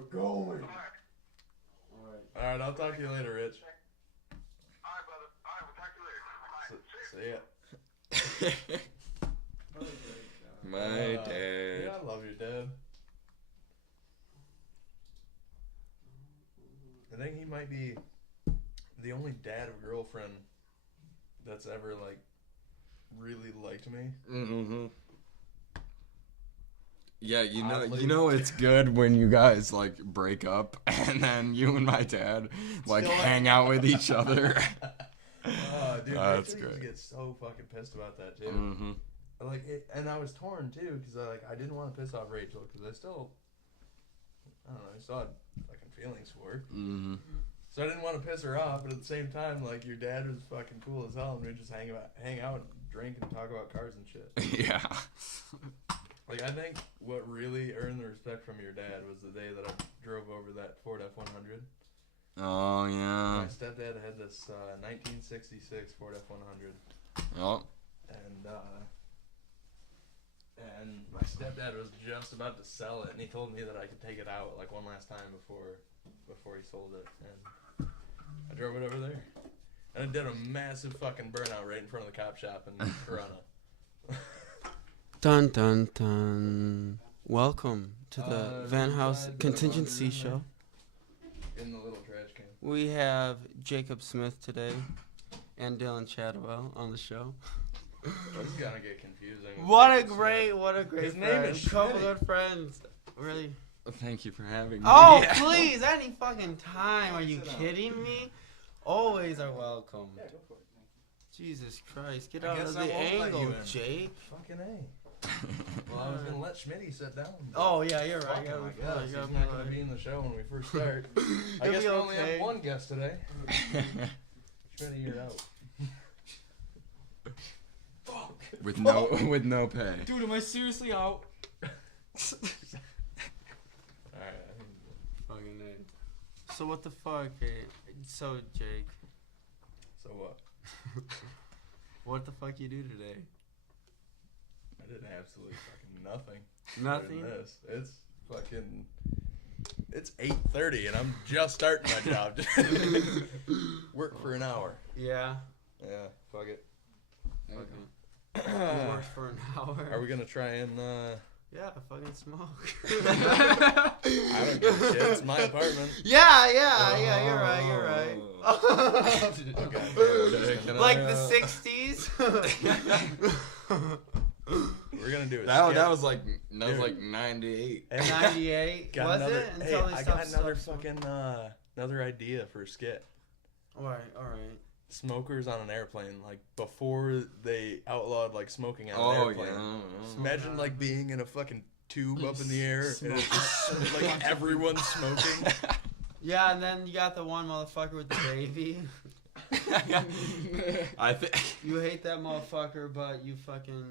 We're going. All right, I'll talk to you later, Rich. All right, brother. All right, we'll talk to you later. Bye. See ya. My dad. Yeah, I love your dad. I think he might be the only dad or girlfriend that's ever, like, really liked me. Mm-hmm. Yeah, you know it's good when you guys, like, break up and then you and my dad, like, hang out with each other. Oh, dude, that's great. great. Get so fucking pissed about that, too. Mm-hmm. Like, and I was torn, too, because I didn't want to piss off Rachel, because I still had fucking feelings for her. Mm-hmm. So I didn't want to piss her off, but at the same time, like, your dad was fucking cool as hell, and we'd just hang out, and drink, and talk about cars and shit. Yeah. Like, I think what really earned the respect from your dad was the day that I drove over that Ford F-100. Oh, yeah. My stepdad had this 1966 Ford F-100. Oh. And my stepdad was just about to sell it, and he told me that I could take it out, like, one last time before he sold it. And I drove it over there. And I did a massive fucking burnout right in front of the cop shop in Corona. Dun dun dun. Welcome to the Van House Contingency Show. In the little trash can. We have Jacob Smith today and Dylan Chadwell on the show. This is gonna get confusing. What a great His friend. name is Couple Schmitty. good friends. Really? Thank you for having me. Oh, Yeah. please, any fucking time. Are you kidding me? Always are welcome. Yeah, go for it. Jesus Christ, get I out guess of I the won't let angle, you in. Jake. Fucking A. Well, I was gonna let Schmitty sit down. Oh, yeah, you're right. Fuck him, I You're guess. right. He's not gonna be in the show when we first start. I He'll guess be we only okay. have one guest today. Schmitty, you're out. Fuck. With no pay. Dude, am I seriously out? Alright. Fucking name. So what the fuck? So, Jake, So what? what the fuck you do today? I did absolutely fucking nothing. Nothing? Other than this. It's 8:30 and I'm just starting my job. Work for an hour. Yeah. Yeah, fuck it. Fucking. You worked for an hour. Are we gonna try and Yeah, fucking smoke. I don't give a shit, it's my apartment. Yeah, you're right. Okay. Like the 60s? We're gonna do it. That was like 98. 98? Was it? Until they I stopped got another smoking. fucking another idea for a skit. Alright. Smokers on an airplane, like before they outlawed like smoking on an airplane. Yeah. Imagine like being in a fucking tube up in the air and it's just like everyone's smoking. Yeah, and then you got the one motherfucker with the baby. I think. You hate that motherfucker, but you're killing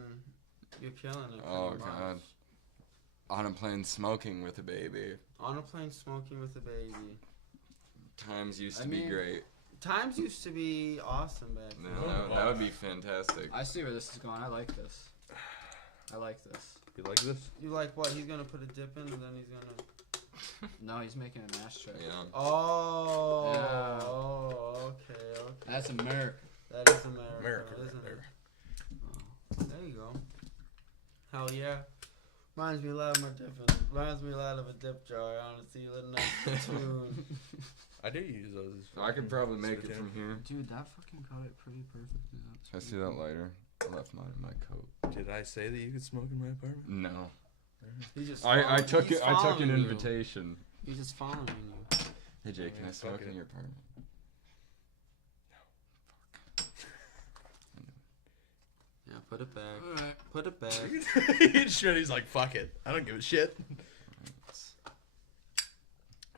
it. Oh pretty much. god. On a plane smoking with a baby. On a plane smoking with a baby. Times used to be great. Times used to be awesome back then. No, that would be fantastic. I see where this is going. I like this. You like this? You like what? He's gonna put a dip in and then he's gonna. No, he's making an ashtray. Yeah. Oh. Yeah. Oh. Okay. That's America. That is America, America, isn't right it? Oh, there you go. Hell yeah. Reminds me a lot of my dipping. Reminds me a lot of a dip jar. Honestly, a little nice tune. I do use those. I could probably make it from here. Dude, that fucking cut it pretty perfect. Can I see that lighter? I left mine in my coat. Did I say that you could smoke in my apartment? No. He just I took he's it. I took an following you. invitation. He's just following you. Hey Jake, can I Yeah, smoke fuck in it. your apartment? Yeah, put it back. Put it back. He's like, fuck it. I don't give a shit.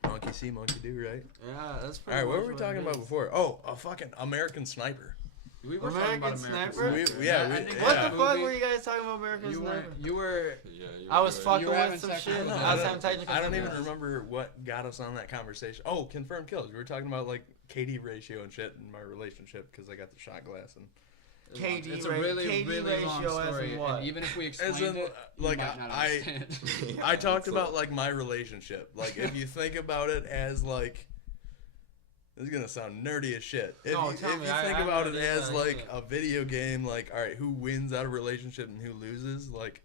Monkey see, monkey do, right? Yeah, that's All pretty right, what much were we talking it about is. before? Oh, a fucking American Sniper. We were American talking about American Sniper? Sniper. We- I we- think What yeah. the fuck were you guys talking about American You Sniper? were. Yeah, I was good. fucking You were having with some sex shit. with I them. was having technical I don't even difficulties. remember what got us on that conversation. Oh, confirmed kills. We were talking about like KD ratio and shit in my relationship because I got the shot glass and KD It's a really, KD really long ratio as in story. what? And even if we explained As in, it, you like, might not I understand. I talked about like my relationship. Like if you think about it as like, this is gonna sound nerdy as shit. If No, you, tell if me, you I think know about it the, as like yeah. a video game, like all right, who wins out of a relationship and who loses? Like,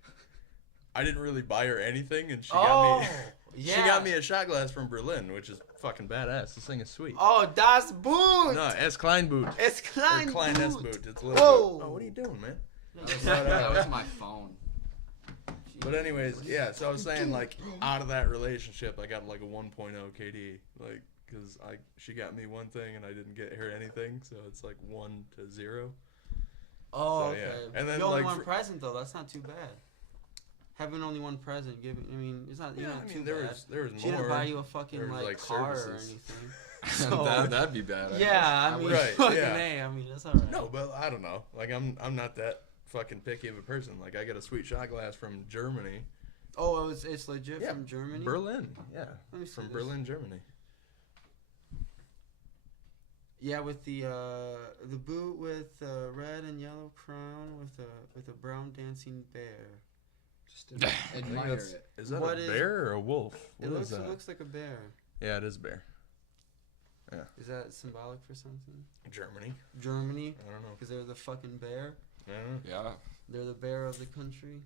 I didn't really buy her anything, and she got me. yeah. She got me a shot glass from Berlin, which is fucking badass. This thing is sweet. Oh, das Boot. No, S. Klein boot. It's Klein Or Klein S Boot. boot. It's Whoa. literally. Oh, what are you doing, man? That was my phone. But anyways, yeah. So I was saying, like, out of that relationship, I got like a 1.0 KD, like, because she got me one thing and I didn't get her anything, so it's like 1-0. Oh, So, okay. yeah. And then, you only like, one present though. That's not too bad. Having only one present, it's not. Yeah, Not I too mean, there bad. was She more. didn't buy you a fucking There was, like like, car services. or anything. So, that'd be bad. yeah, I mean, Right, fucking yeah. A. I mean, that's alright. No, but I don't know. Like, I'm not that fucking picky of a person. Like, I got a sweet shot glass from Germany. Oh, it's legit Yeah, from Germany. Berlin, yeah, Let me see from this. Berlin, Germany. Yeah, with the boot with red and yellow crown with a brown dancing bear. Just admire it. Is that What a is- bear or a wolf? It What looks is that? it looks like a bear. Yeah, it is a bear. Is that symbolic for something? Germany. Germany, I don't know. because they're the fucking bear. I don't know. Yeah. They're the bear of the country.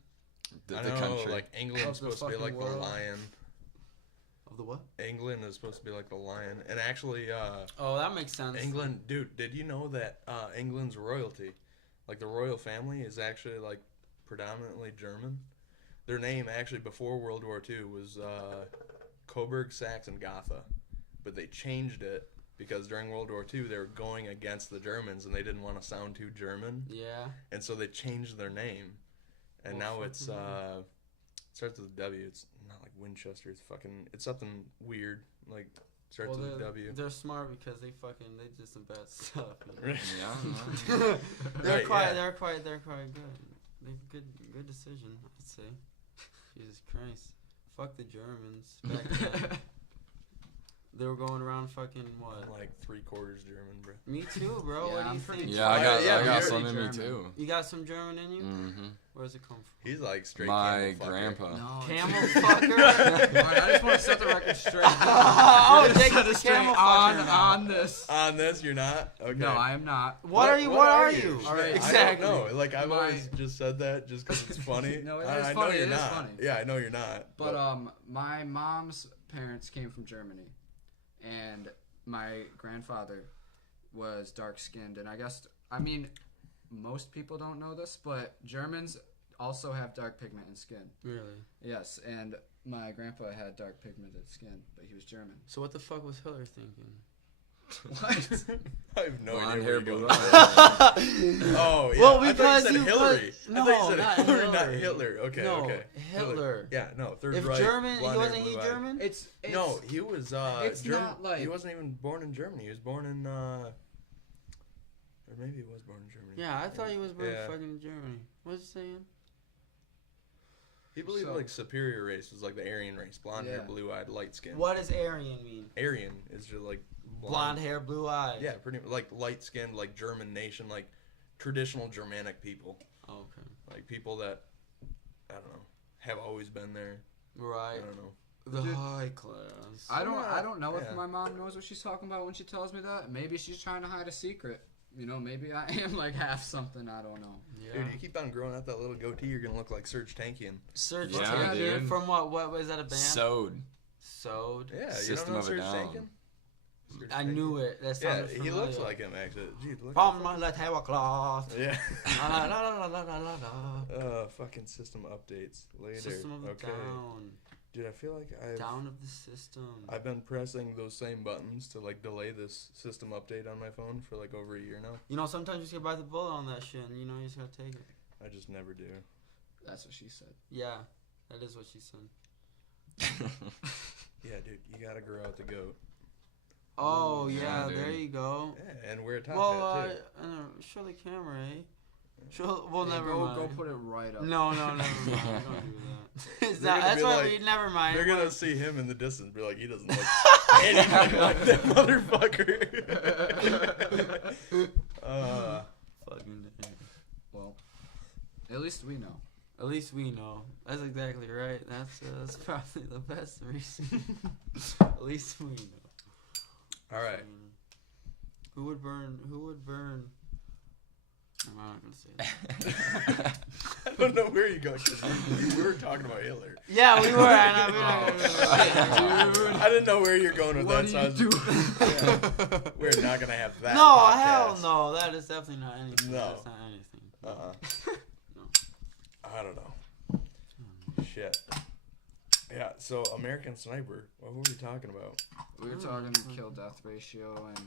The I know, country. like England's Of the supposed to be like fucking the world. lion. Of the what? England is supposed to be like the lion, and actually, Oh, that makes sense. England, dude, did you know that England's royalty, like the royal family, is actually like predominantly German? Their name actually before World War II was Coburg, Saxon, Gotha, but they changed it because during World War II they were going against the Germans and they didn't want to sound too German, Yeah. and so they changed their name, and Well, now it's fucking it starts with a W. It's not like Winchester. It's something weird like starts Well, with a W. they're smart because they did some bad stuff. Right. Yeah. they're Right, quite yeah. they're quite good. They're good decision, I'd say. Jesus Christ. Fuck the Germans. Back then. They were going around fucking what? I'm like 3/4 German, bro. Me too, bro. Yeah, What do I'm you pretty think? Yeah, I got you're some in me German. too. You got some German in you? Mm-hmm. Where does it come from? He's like straight. My camel fucker. grandpa. No, Camel fucker? Alright, I just want to set the record straight. Oh, Jake Set is it a straight camel fucker now. on this. On this, you're not. Okay. No, I am not. What are you? What are you? All right, Exactly. I don't know. Like I've My- always just said that just because it's funny. No, it I is know funny, you're it is not. funny. Yeah, I know you're not. But my mom's parents came from Germany, and my grandfather was dark-skinned, and I mean, most people don't know this, but Germans also have dark pigment in skin. Really? Yes, and my grandpa had dark pigmented skin, but he was German. So what the fuck was Hitler thinking? What? I have no Blonde idea hair, where you're blue going. eyes. Oh, yeah. Well, I because thought you said you Hillary. no, I thought you said not Hillary, not Hillary. Hitler. Okay, No, okay. Hitler. Yeah, no, Third If Reich. German, blonde hair, wasn't he blue eyes. German? It's No, he was it's German. not like- He wasn't even born in Germany. He was born in or maybe he was born in Germany. Yeah, I thought he was born Yeah. fucking in Germany. What's he saying? He believed So- like superior race was like the Aryan race, blonde hair, Yeah. blue eyed, light skin. What does Aryan mean? Aryan is just like Blonde hair, blue eyes. Yeah, pretty like light skinned, like German nation, like traditional Germanic people, Oh, okay. like people that I don't know have always been there. Right. I don't know. The Dude, high class. I don't know Yeah. if my mom knows what she's talking about when she tells me that. Maybe she's trying to hide a secret. You know, maybe I am like half something. I don't know. Yeah. Dude, you keep on growing out that little goatee, you're gonna look like Serge Tankian. Serge Yeah, Tankian dude. from what? What was that a band? Sewed. Sewed. Yeah, System you don't know of a Serge Down. Tankian? Serge I Tankian? knew it. That Yeah, sounded he familiar. looks like him actually. Gee, look. From my tablecloth. Yeah. La la la la la la la. Fucking system updates later. System of a okay. Down. Dude, I feel like Down of the system. I've been pressing those same buttons to like delay this system update on my phone for like over a year now. You know, sometimes you just gotta bite the bullet on that shit, and you know you just gotta take it. I just never do. That's what she said. Yeah, that is what she said. Yeah, dude, you gotta grow out the goat. Oh Yeah, yeah, dude. there you go. Yeah, and wear a top Well, hat too. show the camera, eh? Show. Well, Yeah, never go, mind. Go put it right up. No, never mind. Don't do that. It's They're not, gonna that's be why like- we never mind. They're gonna We're- see him in the distance, and be like, he doesn't look anything like that motherfucker. Fucking. At least we know. At least we know. That's exactly right. That's probably the best reason. At least we know. All right. Who would burn? I'm not gonna say that. I don't know where you're going. We were talking about Hitler. Yeah, we were. I didn't know where you're going with What that. do you do? Yeah. We're not gonna have that. No, podcast. hell no. That is definitely not anything. No. That's not anything. No. I don't know. Shit. Yeah. So American Sniper. What were we talking about? We were talking kill death ratio, and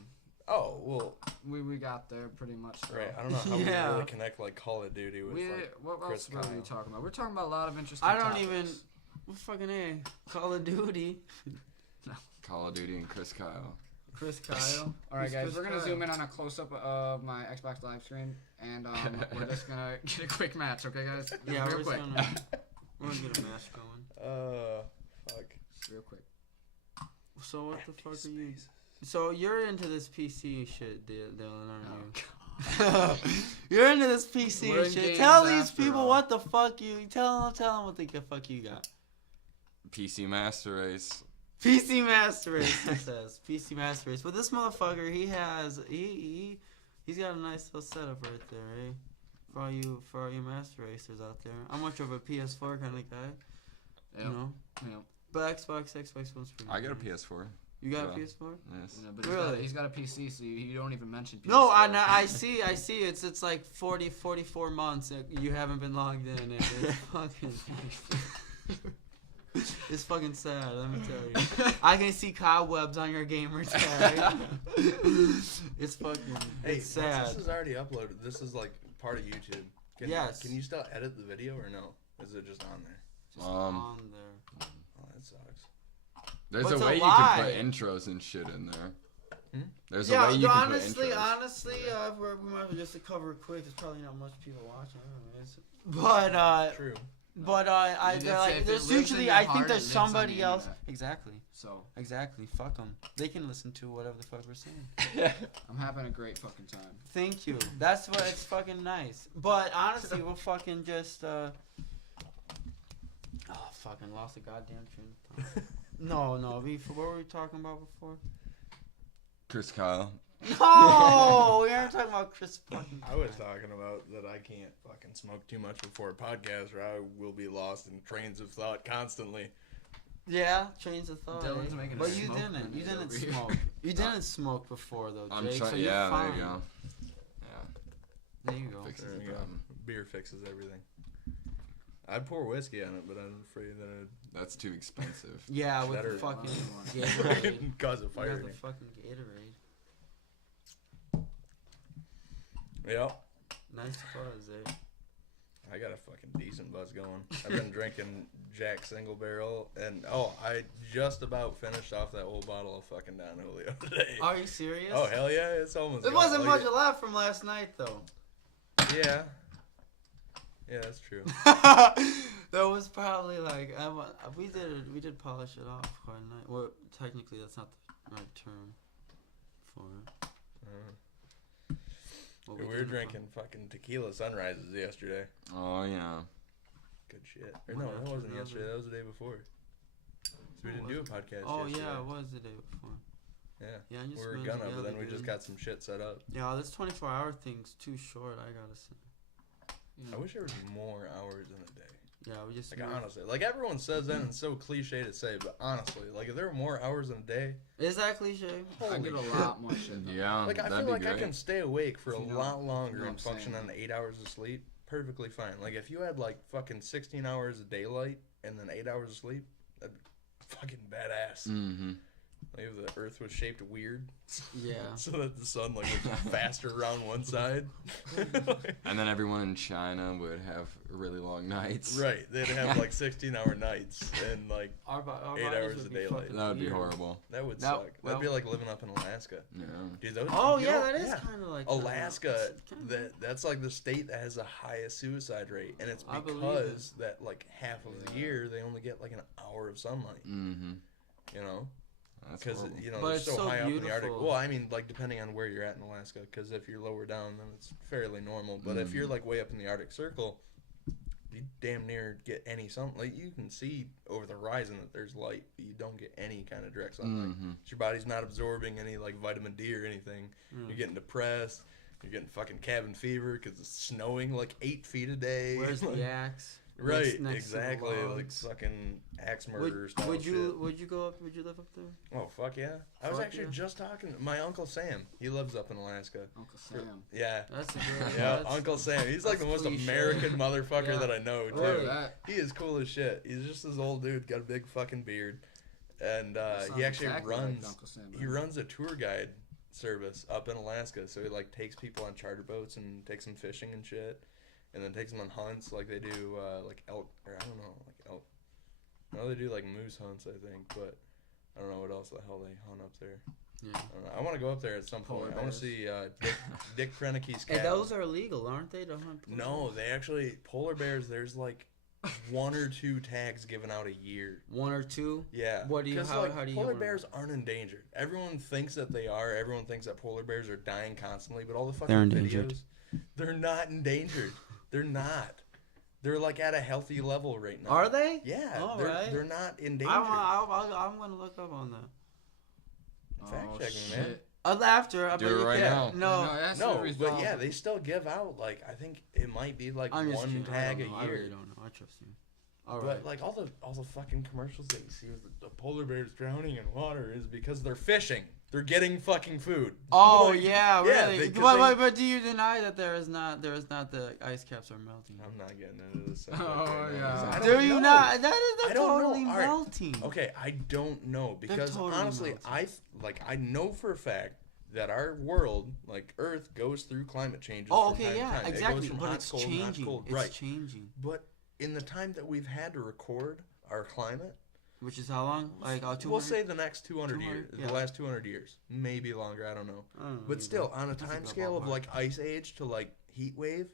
Oh well. we got there pretty much. So. Right. I don't know how Yeah. we really connect like Call of Duty with What Chris else were we Kyle. talking about? We're talking about a lot of interesting. I don't topics. even. Fucking A. Call of Duty. Call of Duty and Chris Kyle. Chris Kyle. All right, Who's guys, Chris we're gonna Kyle? zoom in on a close up of my Xbox live screen, and we're just gonna get a quick match, okay, guys? Yeah, real we're quick. We're gonna get a match going. Fuck. Real quick. So what the fuck are you? So you're into this PC shit, Dylan, aren't you? You're into this We're PC in shit. games Tell these after people all. what the fuck you. Tell them what the fuck you got. PC Master Race. PC Master Race, he says. PC Master Race. But this motherfucker, he's got a nice little setup right there, eh? For all you Master Racers out there. I'm much of a PS4 kind of guy. Yep. You know? Yep. But Xbox One's pretty I got a nice. PS4. You got a Yeah. PS4? Yes. Yeah, but Really? he's got a PC, so you don't even mention PC. No, I see. It's like 44 months that you haven't been logged in, and it's fucking, it's fucking sad. Let me tell you. I can see cobwebs on your gamer tag. It's fucking. Hey, It's sad. This is already uploaded. This is like part of YouTube. Yes. Can you still edit the video or no? Is it just on there? Just on there. Oh, that sucks. There's But a it's a way you lie. can put intros and shit in there. Hmm? There's a Yeah, way you can honestly, put intros. if we might as well just to cover it quick. There's probably not much people watching, anyways. But True. You did they're say like, if it there's lives in usually, your I think heart, it there's lives on the somebody else. internet. Exactly. So Exactly. Fuck them. They can listen to whatever the fuck we're saying. I'm having a great fucking time. Thank you. That's what it's fucking nice. But honestly, we'll fucking just oh, fucking lost the goddamn train of thought. No. What were we talking about before? Chris Kyle. No, we aren't talking about Chris fucking. I was talking about that I can't fucking smoke too much before a podcast or I will be lost in trains of thought constantly. Yeah, trains of thought. Dylan's eh? making a But you smoke didn't. You grenade didn't over here. smoke. You didn't smoke before though, I'm Jake. trying. So you're Yeah, fine. there you go. Yeah. There you go. Fixes There the you go. problem. Beer fixes everything. I'd pour whiskey on it, but I'm afraid that That's too expensive. Yeah, with Better. the fucking it'd Gatorade. cause a You fire. got the fucking Gatorade. Yep. Nice buzz, eh? I got a fucking decent buzz going. I've been drinking Jack Single Barrel, and I just about finished off that whole bottle of fucking Don Julio today. Are you serious? Oh hell yeah, it's almost. There gone. wasn't Like much left from last night though. Yeah. Yeah, that's true. There was probably like we did polish it off quite a night. Well, technically that's not the right term for it. Well, We were drinking fucking tequila sunrises yesterday. Oh yeah. Good shit. Or no, that wasn't yesterday. That was the day before. So we didn't do a podcast Oh yesterday. yeah, it was the day before. Yeah. Yeah, I just We were put it gonna, but together, then we just dude. got some shit set up. Yeah, this 24-hour thing's too short. I gotta say. I wish there was more hours in a day. Yeah, we just. Like honestly, like everyone says that and it's so cliche to say, but honestly, like if there were more hours in a day, Is that cliche? I get a lot more shit done. Yeah. like I that'd feel be like I great. can stay awake for a You know- lot you longer know and what I'm function saying. on 8 hours of sleep, perfectly fine. Like if you had like fucking 16 hours of daylight and then 8 hours of sleep, that'd be fucking badass. Mm-hmm. Like if the Earth was shaped weird, Yeah. so that the sun like was faster around one side. And then everyone in China would have really long nights. Right, they'd have like 16-hour nights and like Our 8 bodies hours would of be daylight. fucking That would be weird. horrible. that would That- suck. That'd be well- like living up in Alaska. Yeah. Dude, those, Oh you yeah, know- that is yeah. kind of like Alaska, kinda- that's like the state that has the highest suicide rate, and it's I believe because that like half of the year they only get like an hour of sunlight. Mm-hmm. You know, That's because horrible. you know But they're it's so so high up in the Arctic. beautiful. Well, I mean, like depending on where you're at in Alaska, because if you're lower down, then it's fairly normal. But if you're like way up in the Arctic Circle, you damn near get any sunlight. Like, you can see over the horizon that there's light, but you don't get any kind of direct sunlight. Your body's not absorbing any like vitamin D or anything. You're getting depressed. You're getting fucking cabin fever because it's snowing like 8 feet a day. Where's the axe? Right, next exactly. to the Like logs. fucking axe murder style Would you shit. would you go up? Would you live up there? Oh fuck yeah! I was Fuck actually yeah. just talking to my Uncle Sam. He lives up in Alaska. Uncle Sam. Yeah. That's a good. Yeah, that's- Uncle Sam. He's like the that's most cliche. American motherfucker Yeah. that I know, too. Really? He is cool as shit. He's just this old dude, got a big fucking beard. And Sounds he actually exactly like runs Uncle Sam, he man. runs a tour guide service up in Alaska. So he like takes people on charter boats and takes them fishing and shit. And then takes them on hunts like they do like elk, or I don't know, like elk. No, they do like moose hunts, I think, but I don't know what else the hell they hunt up there. Yeah. I don't know. I want to go up there at some point. Polar I want to bears. see Dick Krenicke's Hey, cabin. those are illegal, aren't they? To hunt polar No, bears? they actually polar bears. There's like 1 or 2 tags given out a year. 1 or 2. Yeah. What do you? 'Cause, How, like, how do you? polar get one of bears those? aren't endangered. Everyone thinks that they are. Everyone thinks that polar bears are dying constantly, but all the fucking They're endangered. videos, they're not endangered. They're not. They're like at a healthy level right now. Are they? Yeah. All they're, right. they're not endangered. I'm gonna look up on that. Fact check me, man. shit. After, I Do bet it you right can't. now. No, it has to No, be but yeah, responsible. they still give out like I think it might be like I'm just one kidding. tag a I year. really don't know. I trust you. All But right. like all the fucking commercials that you see with the polar bears drowning in water is because they're fishing. They're getting fucking food. Oh Like, yeah, really. they- 'cause But do you deny that there is not the ice caps are melting? I'm not getting into this. subject Oh, right now, yeah. 'cause I Do don't you know. not? They're I don't know. totally All right. melting. Okay, I don't know because totally honestly, melting. I know for a fact that our world, like Earth, goes through climate changes. Oh, from okay, time to yeah, time. It goes exactly. from But hot, it's cold, hot, changing. cold. It's Right. changing. But in the time that we've had to record our climate, Which is how long? Like 200? we'll say the next 200 200, years, yeah. the last 200 years, maybe longer. I don't know. I don't know But either. still, on a That's a time good scale of ballpark. like ice age to like heat wave,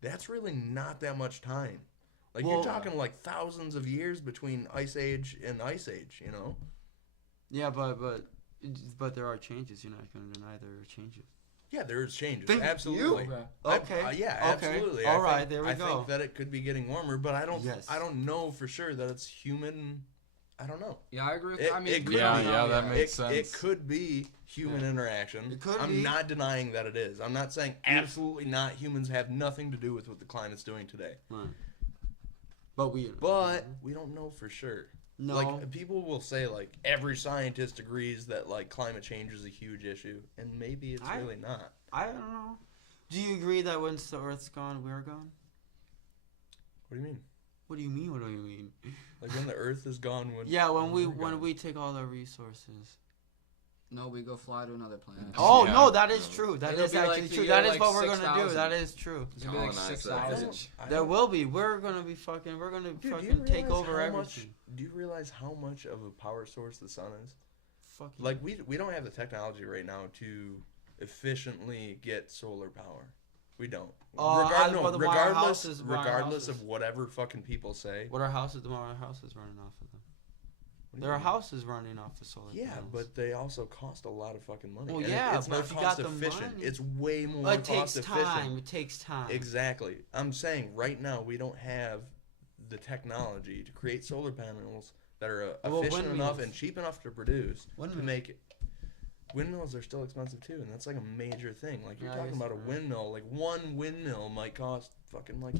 that's really not that much time. Like Well- you're talking like thousands of years between ice age and ice age. You know? Yeah, but there are changes. You're not going to deny there are changes. Yeah, there's changes. Thank Absolutely. you. Okay. Okay. Yeah, Okay. absolutely. All I right, think, there we I go. think that it could be getting warmer, but I don't. Yes. I don't know for sure that it's human. I don't know. Yeah, I agree with It- I mean, it could we don't be. know Yeah, that yet. makes It sense. could be human interaction. It could I'm be. not denying that it is. I'm not saying absolutely not. Humans have nothing to do with what the climate's doing today. Right. But we don't know for sure. no. Like people will say like every scientist agrees that like climate change is a huge issue, and maybe it's I- really not. I don't know. Do you agree that once the Earth's gone, we're gone? What do you mean? What do you mean? What do you mean? Like when the Earth is gone? Yeah, when we're we gone? take all our resources. No, we go fly to another planet. Oh Yeah. no, that is true. That It'll is be actually like the true. year, That is like, what we're gonna do. 6,000. That is true. It's gonna be like Colonize that 6,000. bitch. There will be. We're gonna be fucking. We're gonna Dude, do you fucking take realize over how everything. much- Do you realize how much of a power source the sun is? Fuck you. Like we don't have the technology right now to efficiently get solar power. We don't. Well, the wire houses- wire regardless houses. of whatever fucking people say. What our houses? Our house is running off of them. What do There you are mean? houses running off the solar Yeah, panels. but they also cost a lot of fucking money. Well, And yeah, it's but not if you cost got the efficient. money- It's way more But it takes cost efficient. time. It takes time. Exactly. I'm saying right now we don't have the technology to create solar panels that are Well, efficient enough windmills. and cheap enough to produce to Windmills. make it. Windmills are still expensive too, and that's like a major thing. Like you're Yeah, I talking guess about a you're right. windmill. Like one windmill might cost fucking like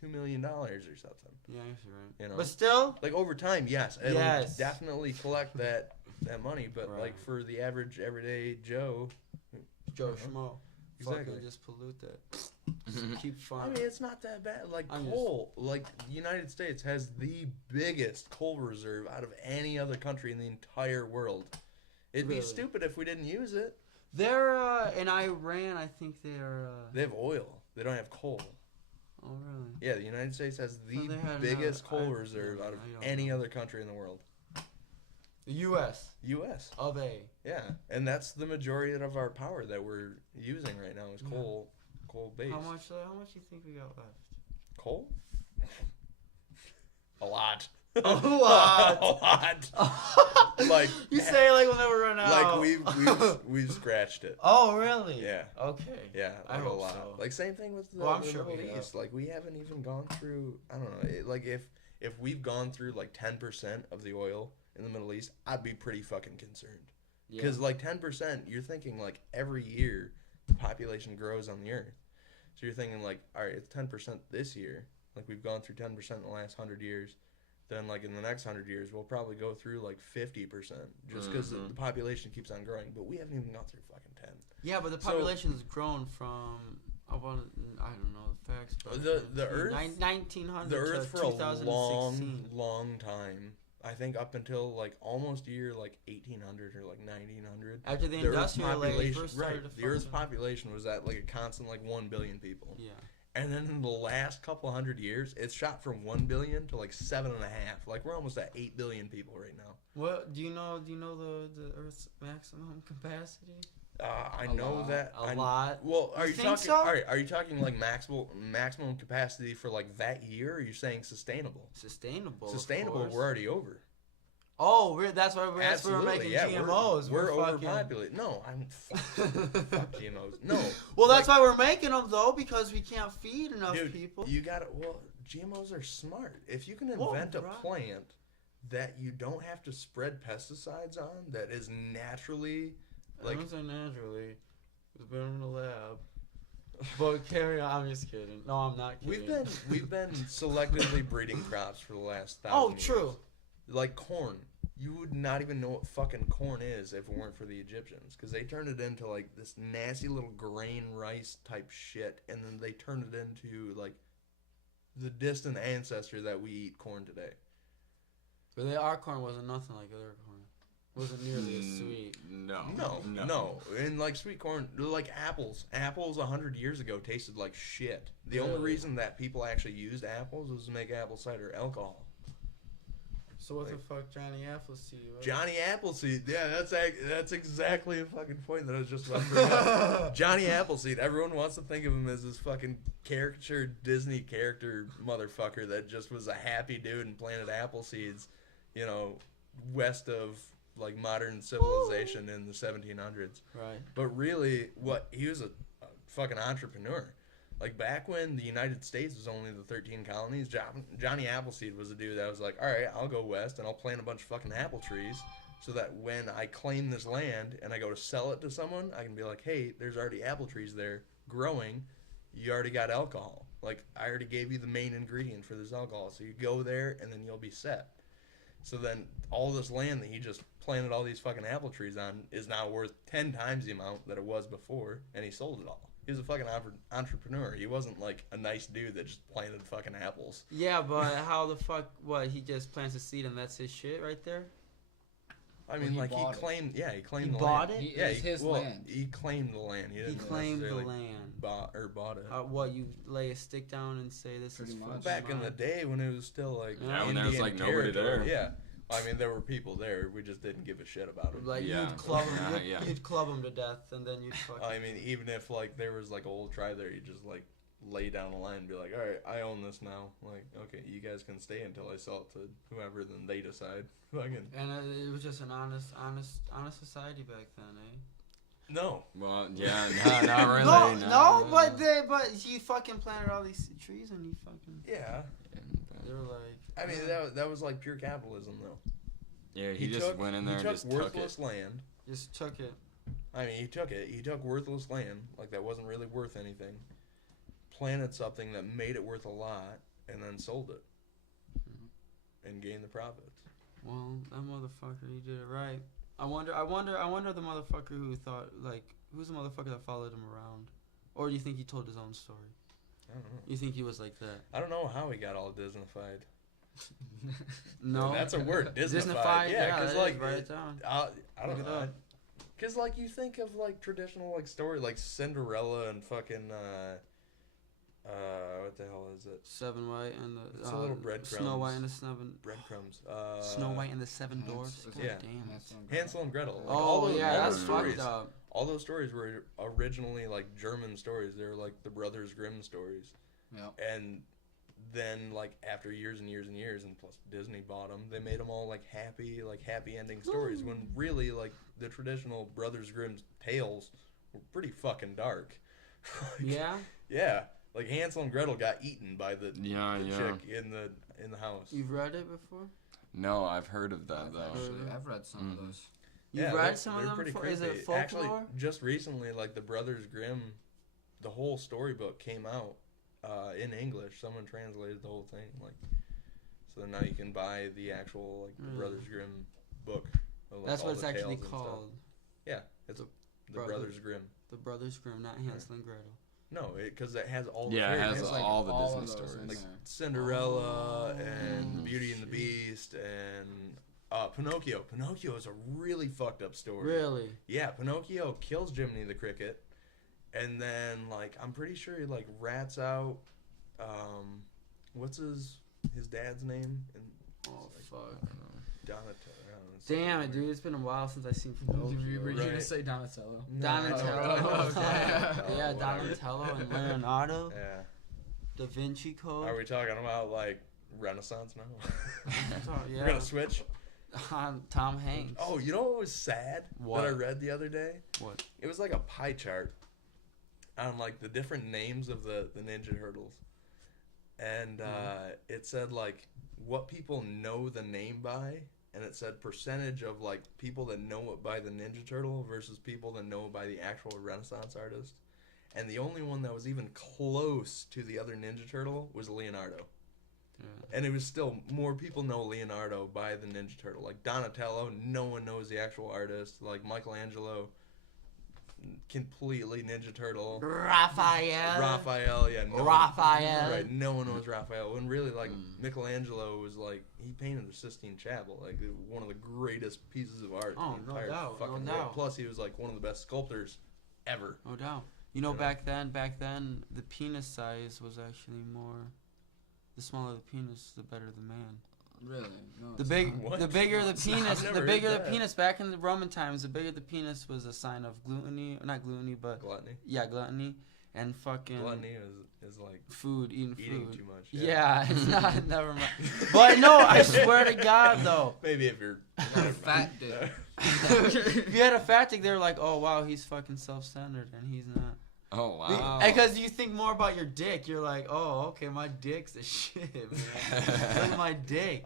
$2 million or something. Yeah, I guess you're right. You know? But still, Like over time, yes, it'll Yes. definitely collect that money. But Right. like for the average everyday Joe, Joe Uh-huh. Schmo, Exactly. fucking just pollute that. Just keep I farming. mean, it's not that bad. Like I'm just- coal, like the United States has the biggest coal reserve out of any other country in the entire world. It'd Really? be stupid if we didn't use it. They're in Iran. I think they're. They have oil. They don't have coal. Oh really? Yeah, the United States has the they had biggest another- coal I- reserve yeah, out of I don't any know. other country in the world. The U.S. U.S. of A. Yeah, and that's the majority of our power that we're using right now is Yeah. coal based. How much? How much do you think we got left? Coal? A lot. A lot. A lot. Like you say it like we'll never run out. Like we've scratched it. Oh really? Yeah. Okay. Yeah, I like a hope lot. so. Like same thing with the, I'm the sure we Middle have. East. Like we haven't even gone through. I don't know. Like if we've gone through like 10% of the oil in the Middle East, I'd be pretty fucking concerned. Because like 10%, you're thinking like every year the population grows on the earth. So you're thinking like, all right, it's 10% this year. Like we've gone through 10% in the last 100 years. Then like in the next 100 years, we'll probably go through like 50% just because the population keeps on growing. But we haven't even gone through fucking 10. Yeah, but the population has grown from I don't know the facts. But The Earth 1900 the Earth to for a 2016. long time. I think up until like almost year like 1800 or like 1900. After the Earth's industrial age, population, first right? started to The Earth's fuck up. population was at like a constant like 1 billion people. Yeah. And then in the last couple hundred years, it's shot from 1 billion to like 7.5. Like we're almost at 8 billion people right now. Well, do you know the Earth's maximum capacity? I know that A lot. Well, are You you think talking? so? All right, are you talking like maximum capacity for like that year? Or are you saying sustainable? Sustainable. of Sustainable, course. we're already over. Oh, that's why we're Absolutely, making yeah, GMOs. We're fucking... overpopulated. No, I'm fuck GMOs. No. Well, that's like, why we're making them though, because we can't feed enough dude, people. You got to. Well, GMOs are smart. If you can Well, invent a right. plant that you don't have to spread pesticides on, that is naturally I don't say naturally. It's been in the lab. But carry on. I'm just kidding. No, I'm not kidding. we've been selectively breeding crops for the last 1,000 Oh, years. true. Like corn. You would not even know what fucking corn is if it weren't for the Egyptians. Because they turned it into, like, this nasty little grain rice type shit. And then they turned it into, like, the distant ancestor that we eat corn today. But our corn wasn't nothing like other corn. Wasn't nearly as sweet. No. And, like, sweet corn, like apples. Apples 100 years ago tasted like shit. The only reason that people actually used apples was to make apple cider alcohol. So what the fuck, Johnny Appleseed? What? Johnny Appleseed, yeah, that's exactly a fucking point that I was just about to bring up. Johnny Appleseed, everyone wants to think of him as this fucking caricature Disney character motherfucker that just was a happy dude and planted apple seeds, you know, west of like modern civilization in the 1700s. Right. But really, he was a fucking entrepreneur. Like, back when the United States was only the 13 colonies, Johnny Appleseed was a dude that was like, all right, I'll go west and I'll plant a bunch of fucking apple trees so that when I claim this land and I go to sell it to someone, I can be like, hey, there's already apple trees there growing. You already got alcohol. Like, I already gave you the main ingredient for this alcohol. So you go there and then you'll be set. So then all this land that he just planted all these fucking apple trees on is now worth 10 times the amount that it was before, and he sold it all. He was a fucking entrepreneur. He wasn't like a nice dude that just planted fucking apples. Yeah, but how the fuck? What? He just plants a seed and that's his shit right there. I mean, Well, like he claimed the land. Bought it. Yeah, It's his land. He claimed the land. He, He didn't claimed the necessarily land. bought it. What? You lay a stick down and say this Pretty is much. fucking Back in the mine? day when it was still like Yeah, when there was, Indian like, nobody territory. there. Yeah. I mean, there were people there. We just didn't give a shit about them. Like Yeah. you'd club him. Yeah. You'd club him to death, and then you'd fucking. I mean, even if like there was like a whole tribe there, you just like lay down a line and be like, all right, I own this now. Like, okay, you guys can stay until I sell it to whoever. Then they decide. Fucking And it was just an honest society back then, eh? no. Well, yeah, not really. No, but he fucking planted all these trees and he fucking. Yeah. They were like. I mean, that was like pure capitalism, though. Yeah, he just went in there and just took worthless it. land. Just took it. I mean, he took it. He took worthless land, like that wasn't really worth anything, planted something that made it worth a lot, and then sold it, and gained the profits. Well, that motherfucker, he did it right. I wonder the motherfucker who thought, like, who's the motherfucker that followed him around? Or do you think he told his own story? I don't know. You think he was like that? I don't know how he got all Disneyfied. No. That's a word, Disneyfied. Disneyfied? Yeah, Yeah, because that like, is, write it down. I don't Look it know. up. Because like you think of like traditional like story like Cinderella and fucking what the hell is it? Seven White and the It's a little breadcrumbs. Snow White and the Seven. Breadcrumbs. Snow White and the Seven Dwarfs. God yeah. damn. Hansel and Gretel. Like, all Oh those, yeah, all that's those stories. fucked up. All those stories were originally like German stories. They were like the Brothers Grimm stories. Yep. And then like after years and years and years, and plus Disney bought them, they made them all like happy ending stories. When really like the traditional Brothers Grimm's tales were pretty fucking dark. Yeah. Yeah, like Hansel and Gretel got eaten by the chick in the house. You've read it before? No, I've heard of that though. Actually, I've read some of those. You've read some of them? Pretty Is it creepy. folklore? Actually, just recently, like the Brothers Grimm, the whole storybook came out in English. Someone translated the whole thing, like, so now you can buy the actual like the Brothers Grimm book. Like, that's what it's actually tales and stuff. called. Yeah, it's the Brothers Grimm. The Brothers Grimm, not Hansel and Gretel. No, because it has all the Yeah, it has like all the all Disney of those stories. in like there. Cinderella and Beauty and the Beast and Pinocchio. Pinocchio is a really fucked up story. Really? Yeah, Pinocchio kills Jiminy the Cricket, and then like I'm pretty sure he like rats out what's his dad's name? And Oh, fuck. Donatello. Damn it, dude. It's been a while since I've seen Pinocchio. Were you gonna say Donatello? Donatello. Okay. Yeah, Donatello and Leonardo. Yeah. Da Vinci Code. Are we talking about like Renaissance now? Yeah. We're gonna switch. Tom Hanks. Oh, you know what was sad What? that I read the other day? What? It was like a pie chart on like the different names of the Ninja Turtles, and it said like what people know the name by, and it said percentage of like people that know it by the Ninja Turtle versus people that know it by the actual Renaissance artist, and the only one that was even close to the other Ninja Turtle was Leonardo. Yeah. And it was still more people know Leonardo by the Ninja Turtle. Like Donatello, no one knows the actual artist. Like Michelangelo, completely Ninja Turtle. Raphael, yeah. Raphael. Right, no one knows Raphael. When really, like, Michelangelo was like, he painted the Sistine Chapel, like one of the greatest pieces of art. Oh, in the no entire doubt, no fucking doubt. world. Plus, he was like one of the best sculptors ever. No doubt. You know, back then, the penis size was actually more. The smaller the penis, the better the man. Really? No. The What? bigger the penis, I've the never bigger heard the that. penis. Back in the Roman times, the bigger the penis was a sign of gluttony, not gluttony, but Gluttony. yeah, gluttony, and fucking Gluttony is like eating eating food. too much. Yeah, it's not. Never mind. But no, I swear to God, though. Maybe if you're fat dick. If you had a fat dick, they're like, oh wow, he's fucking self-centered, and he's not. Oh wow. Because you think more about your dick. You're like, oh, okay, my dick's the shit, man. Look at my dick.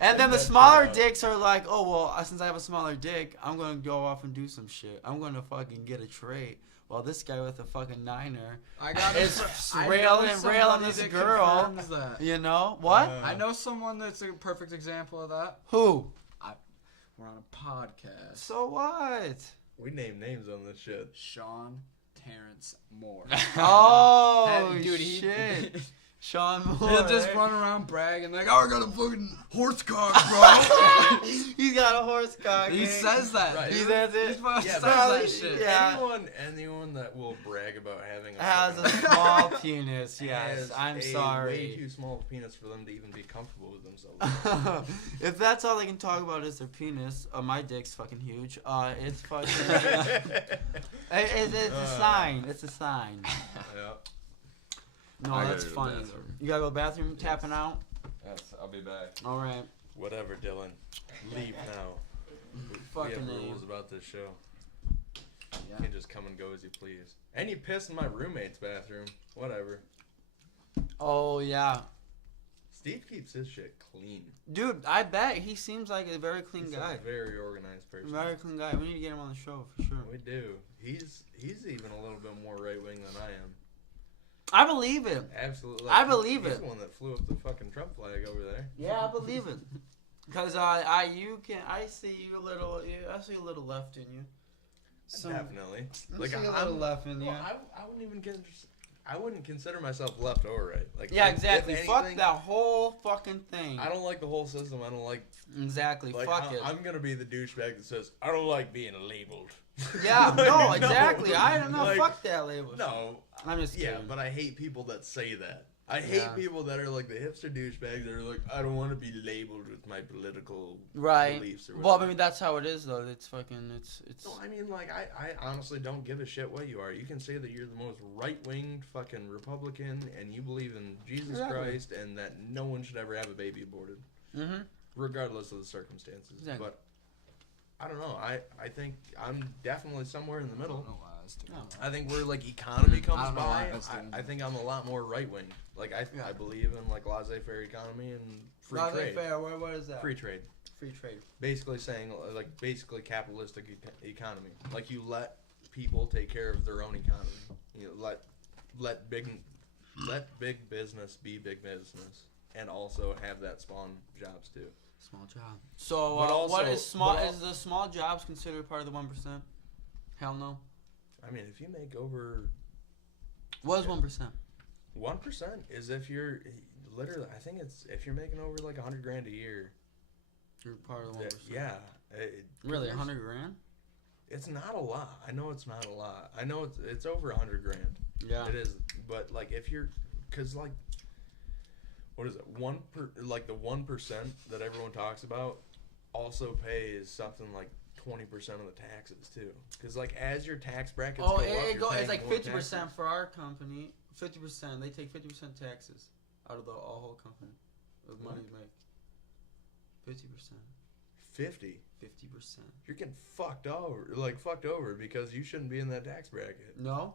And then the smaller dicks are like, oh, well, since I have a smaller dick, I'm going to go off and do some shit. I'm going to fucking get a trait. While this guy with a fucking niner is railing this girl. You know? What? I know someone that's a perfect example of that. Who? We're on a podcast. So what? We name names on this shit. Sean Terrence Moore. Oh, Dude, shit. Sean Moore. He'll just run around bragging like, "Oh, I got a fucking horse cock, bro." He's got a horse cock. He says that. Right. He says it. He fucking Yeah, says but- that shit. Yeah. Anyone that will brag about having Has a small penis, yes. has I'm a sorry. way too small of penis for them to even be comfortable with themselves. If that's all they can talk about is their penis, my dick's fucking huge. It's fucking. It's a sign. It's a sign. Yeah. No, I gotta that's go to the funny. bathroom. You gotta go to the bathroom, tapping out. Yes, I'll be back. All right. Whatever, Dylan. Leave now. We Fucking have name. rules about this show. Yeah. You can just come and go as you please. And you piss in my roommate's bathroom. Whatever. Oh yeah, Steve keeps his shit clean. dude. I bet he seems like a very clean He's guy. a very organized person. Very clean guy. We need to get him on the show for sure. We do. He's even a little bit more right wing than I am. I believe it. Absolutely. I believe he's it. the one that flew up the fucking Trump flag over there. Yeah, I believe it. Cause I see you a little. I see a little left in you. Definitely. I see a little left in you. Well, I wouldn't consider myself left or right. Like Yeah, if exactly. Fuck anything, that whole fucking thing. I don't like the whole system. I don't like. Exactly. Like, Fuck it. I'm gonna be the douchebag that says I don't like being labeled. Yeah. Like, No. Exactly. I don't know. like, fuck that label. No. I'm just kidding. Yeah, but I hate people that say that. I hate people that are like the hipster douchebags that are like, I don't want to be labeled with my political beliefs or whatever. Well, I mean, that's how it is, though. It's fucking, it's... No, I mean, like, I honestly don't give a shit what you are. You can say that you're the most right-winged fucking Republican and you believe in Jesus Christ and that no one should ever have a baby aborted. Mm-hmm. Regardless of the circumstances. Exactly. But, I don't know. I think I'm definitely somewhere in the middle. I think where like economy comes by, I think I'm a lot more right wing. Like I believe in like laissez-faire economy and free trade. Laissez-faire, what is that? Free trade. Free trade. Basically saying like capitalistic economy. Like you let people take care of their own economy. You know, let big business be big business, and also have that spawn jobs too. Small job. So what is small? Is the small jobs considered part of the 1%? Hell no. I mean, if you make over... What is 1%? 1% is if you're... Literally, I think it's... If you're making over, like, $100,000 a year... You're part of the 1%. Yeah. Really, $100,000? It's not a lot. I know it's not a lot. I know it's over $100,000. Yeah. It is. But, like, if you're... Because, like... What is it? The 1% that everyone talks about also pays something like 20% of the taxes too, because like as your tax brackets go up, it's like 50% for our company. 50%, they take 50% taxes out of the whole company of money they make. 50%. 50%. You're getting fucked over because you shouldn't be in that tax bracket. No.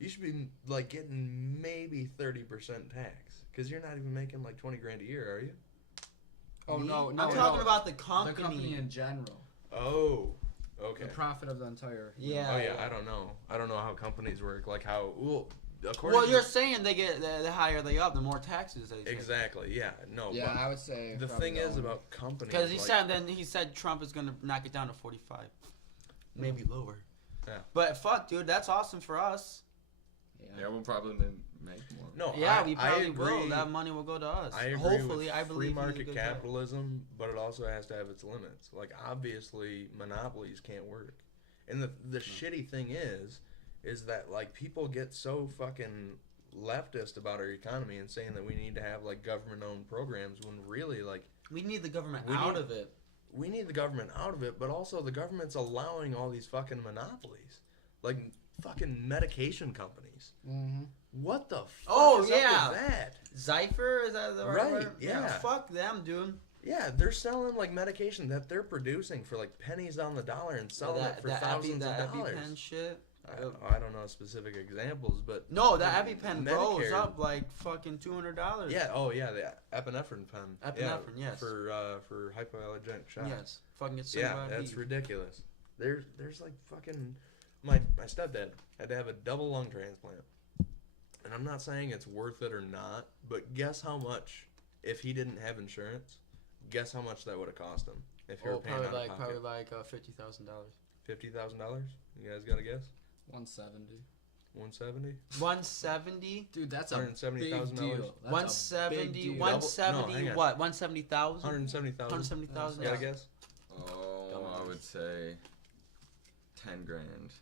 You should be like getting maybe 30% tax because you're not even making like $20,000 a year, are you? Oh no! I'm talking about the company. The company in general. Oh, okay. The profit of the entire. Yeah. Oh yeah, I don't know. I don't know how companies work. Like how? Well, you're saying they get the higher they up, the more taxes they take. Exactly. Yeah. No. Yeah, I would say. The thing is about companies. Because he said Trump is gonna knock it down to 45, maybe lower. Yeah. But fuck, dude, that's awesome for us. Yeah, we'll probably make more. No, yeah, we probably will. That money will go to us. I agree. Hopefully, with I believe free market capitalism, but it also has to have its limits. Like obviously, monopolies can't work. And the shitty thing is that like people get so fucking leftist about our economy and saying that we need to have like government-owned programs when really like we need the government out of it. We need the government out of it, but also the government's allowing all these fucking monopolies, like fucking medication companies. Mm-hmm. What the fuck is up with that? Zypher, is that the right word? Yeah. Fuck them, dude. Yeah, they're selling like medication that they're producing for like pennies on the dollar and selling it for thousands of dollars. EpiPen shit. I don't know specific examples, but no, that EpiPen goes up like fucking $200. Yeah. Oh yeah, the epinephrine pen. Epinephrine, yes. For hypoallergenic shock. Yes. Fucking get that's ridiculous. There's like fucking my stepdad had to have a double lung transplant. And I'm not saying it's worth it or not, but guess how much, if he didn't have insurance, guess how much that would have cost him if you were paying out of pocket? Probably like $50,000. $50,000? You guys got a guess? 170. 170? 170? Dude, that's a big $170,000. deal. 170. 170. What? 170,000? 170,000. 170,000. You got a guess? Oh, I would say 10 grand.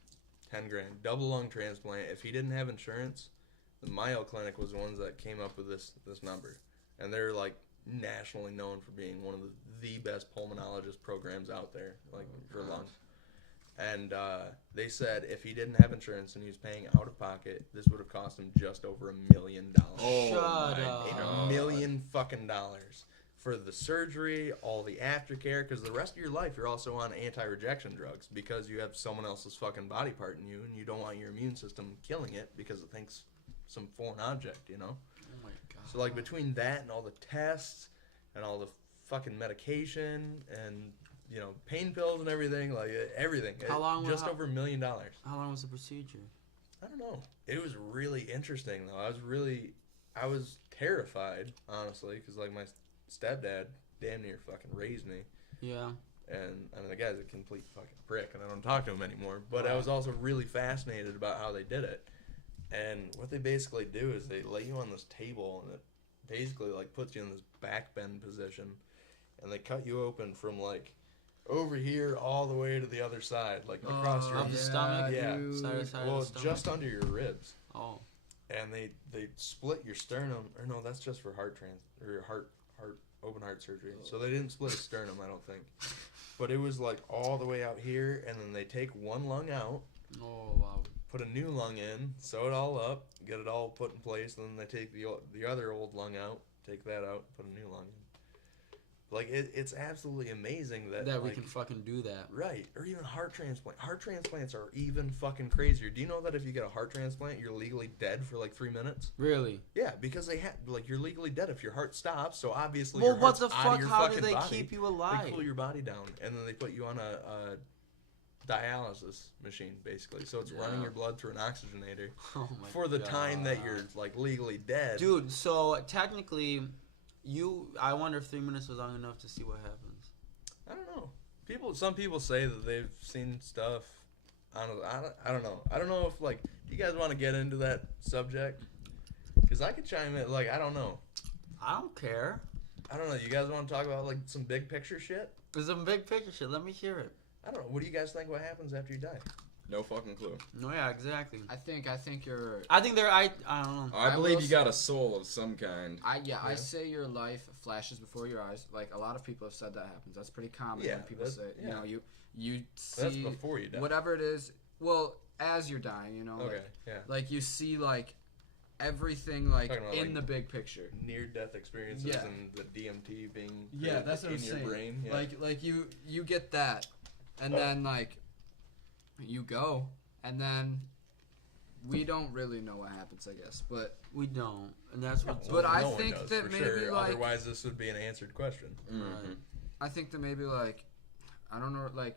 10 grand. Double lung transplant. If he didn't have insurance, the Mayo Clinic was the ones that came up with this number. And they're like nationally known for being one of the best pulmonologist programs out there, like for lungs. And they said if he didn't have insurance and he was paying out of pocket, this would have cost him just over $1 million. Shut up. $1 million fucking dollars for the surgery, all the aftercare, because the rest of your life you're also on anti-rejection drugs because you have someone else's fucking body part in you and you don't want your immune system killing it because it thinks some foreign object, you know? Oh my god. So like between that and all the tests and all the fucking medication and you know pain pills and everything, like everything, over $1 million. How long was the procedure? I don't know. It was really interesting though. I was terrified honestly because like my stepdad damn near fucking raised me. Yeah. And I mean the guy's a complete fucking prick and I don't talk to him anymore. But I was also really fascinated about how they did it. And what they basically do is they lay you on this table and it basically like puts you in this back bend position and they cut you open from like over here all the way to the other side, like across your of the stomach. Yeah. Side to side well, of the stomach. just under your ribs. Oh. and they split your sternum. Or no, that's just for heart open heart surgery. So they didn't split a sternum, I don't think. But it was like all the way out here, and then they take one lung out. Oh wow. Put a new lung in, sew it all up, get it all put in place, and then they take the other old lung out, take that out, put a new lung in. Like, it's absolutely amazing that we like, can fucking do that. Right, or even heart transplant. Heart transplants are even fucking crazier. Do you know that if you get a heart transplant, you're legally dead for like 3 minutes? Really? Yeah, because you're legally dead if your heart stops, so obviously Well, your what heart's the out of fuck? your How do fucking they body. keep you alive? They cool your body down, and then they put you on a dialysis machine, basically. So it's running your blood through an oxygenator for the time that you're like legally dead. Dude, so technically, I wonder if 3 minutes was long enough to see what happens. I don't know. Some people say that they've seen stuff. I don't know. I don't know if like you guys want to get into that subject, because I could chime in. Like I don't know. I don't care. I don't know. You guys want to talk about like some big picture shit? There's some big picture shit. Let me hear it. I don't know. What do you guys think? What happens after you die? No fucking clue. No, yeah, exactly. I think you're. I think I don't know. I believe will you got a soul of some kind. I say your life flashes before your eyes. Like a lot of people have said that happens. That's pretty common when people say, you see that's before you die. whatever it is. Well, as you're dying, you know. Okay. Like you see like everything like About, in like, the big picture. Near-death experiences Yeah. and the DMT being That's what I'm in your saying. brain. Yeah. Like you get that, and then like you go, and then we don't really know what happens, I guess, but We don't, and that's what. But I no one think does, that for maybe, sure. like- Otherwise this would be an answered question. Right. I think that maybe like I don't know, like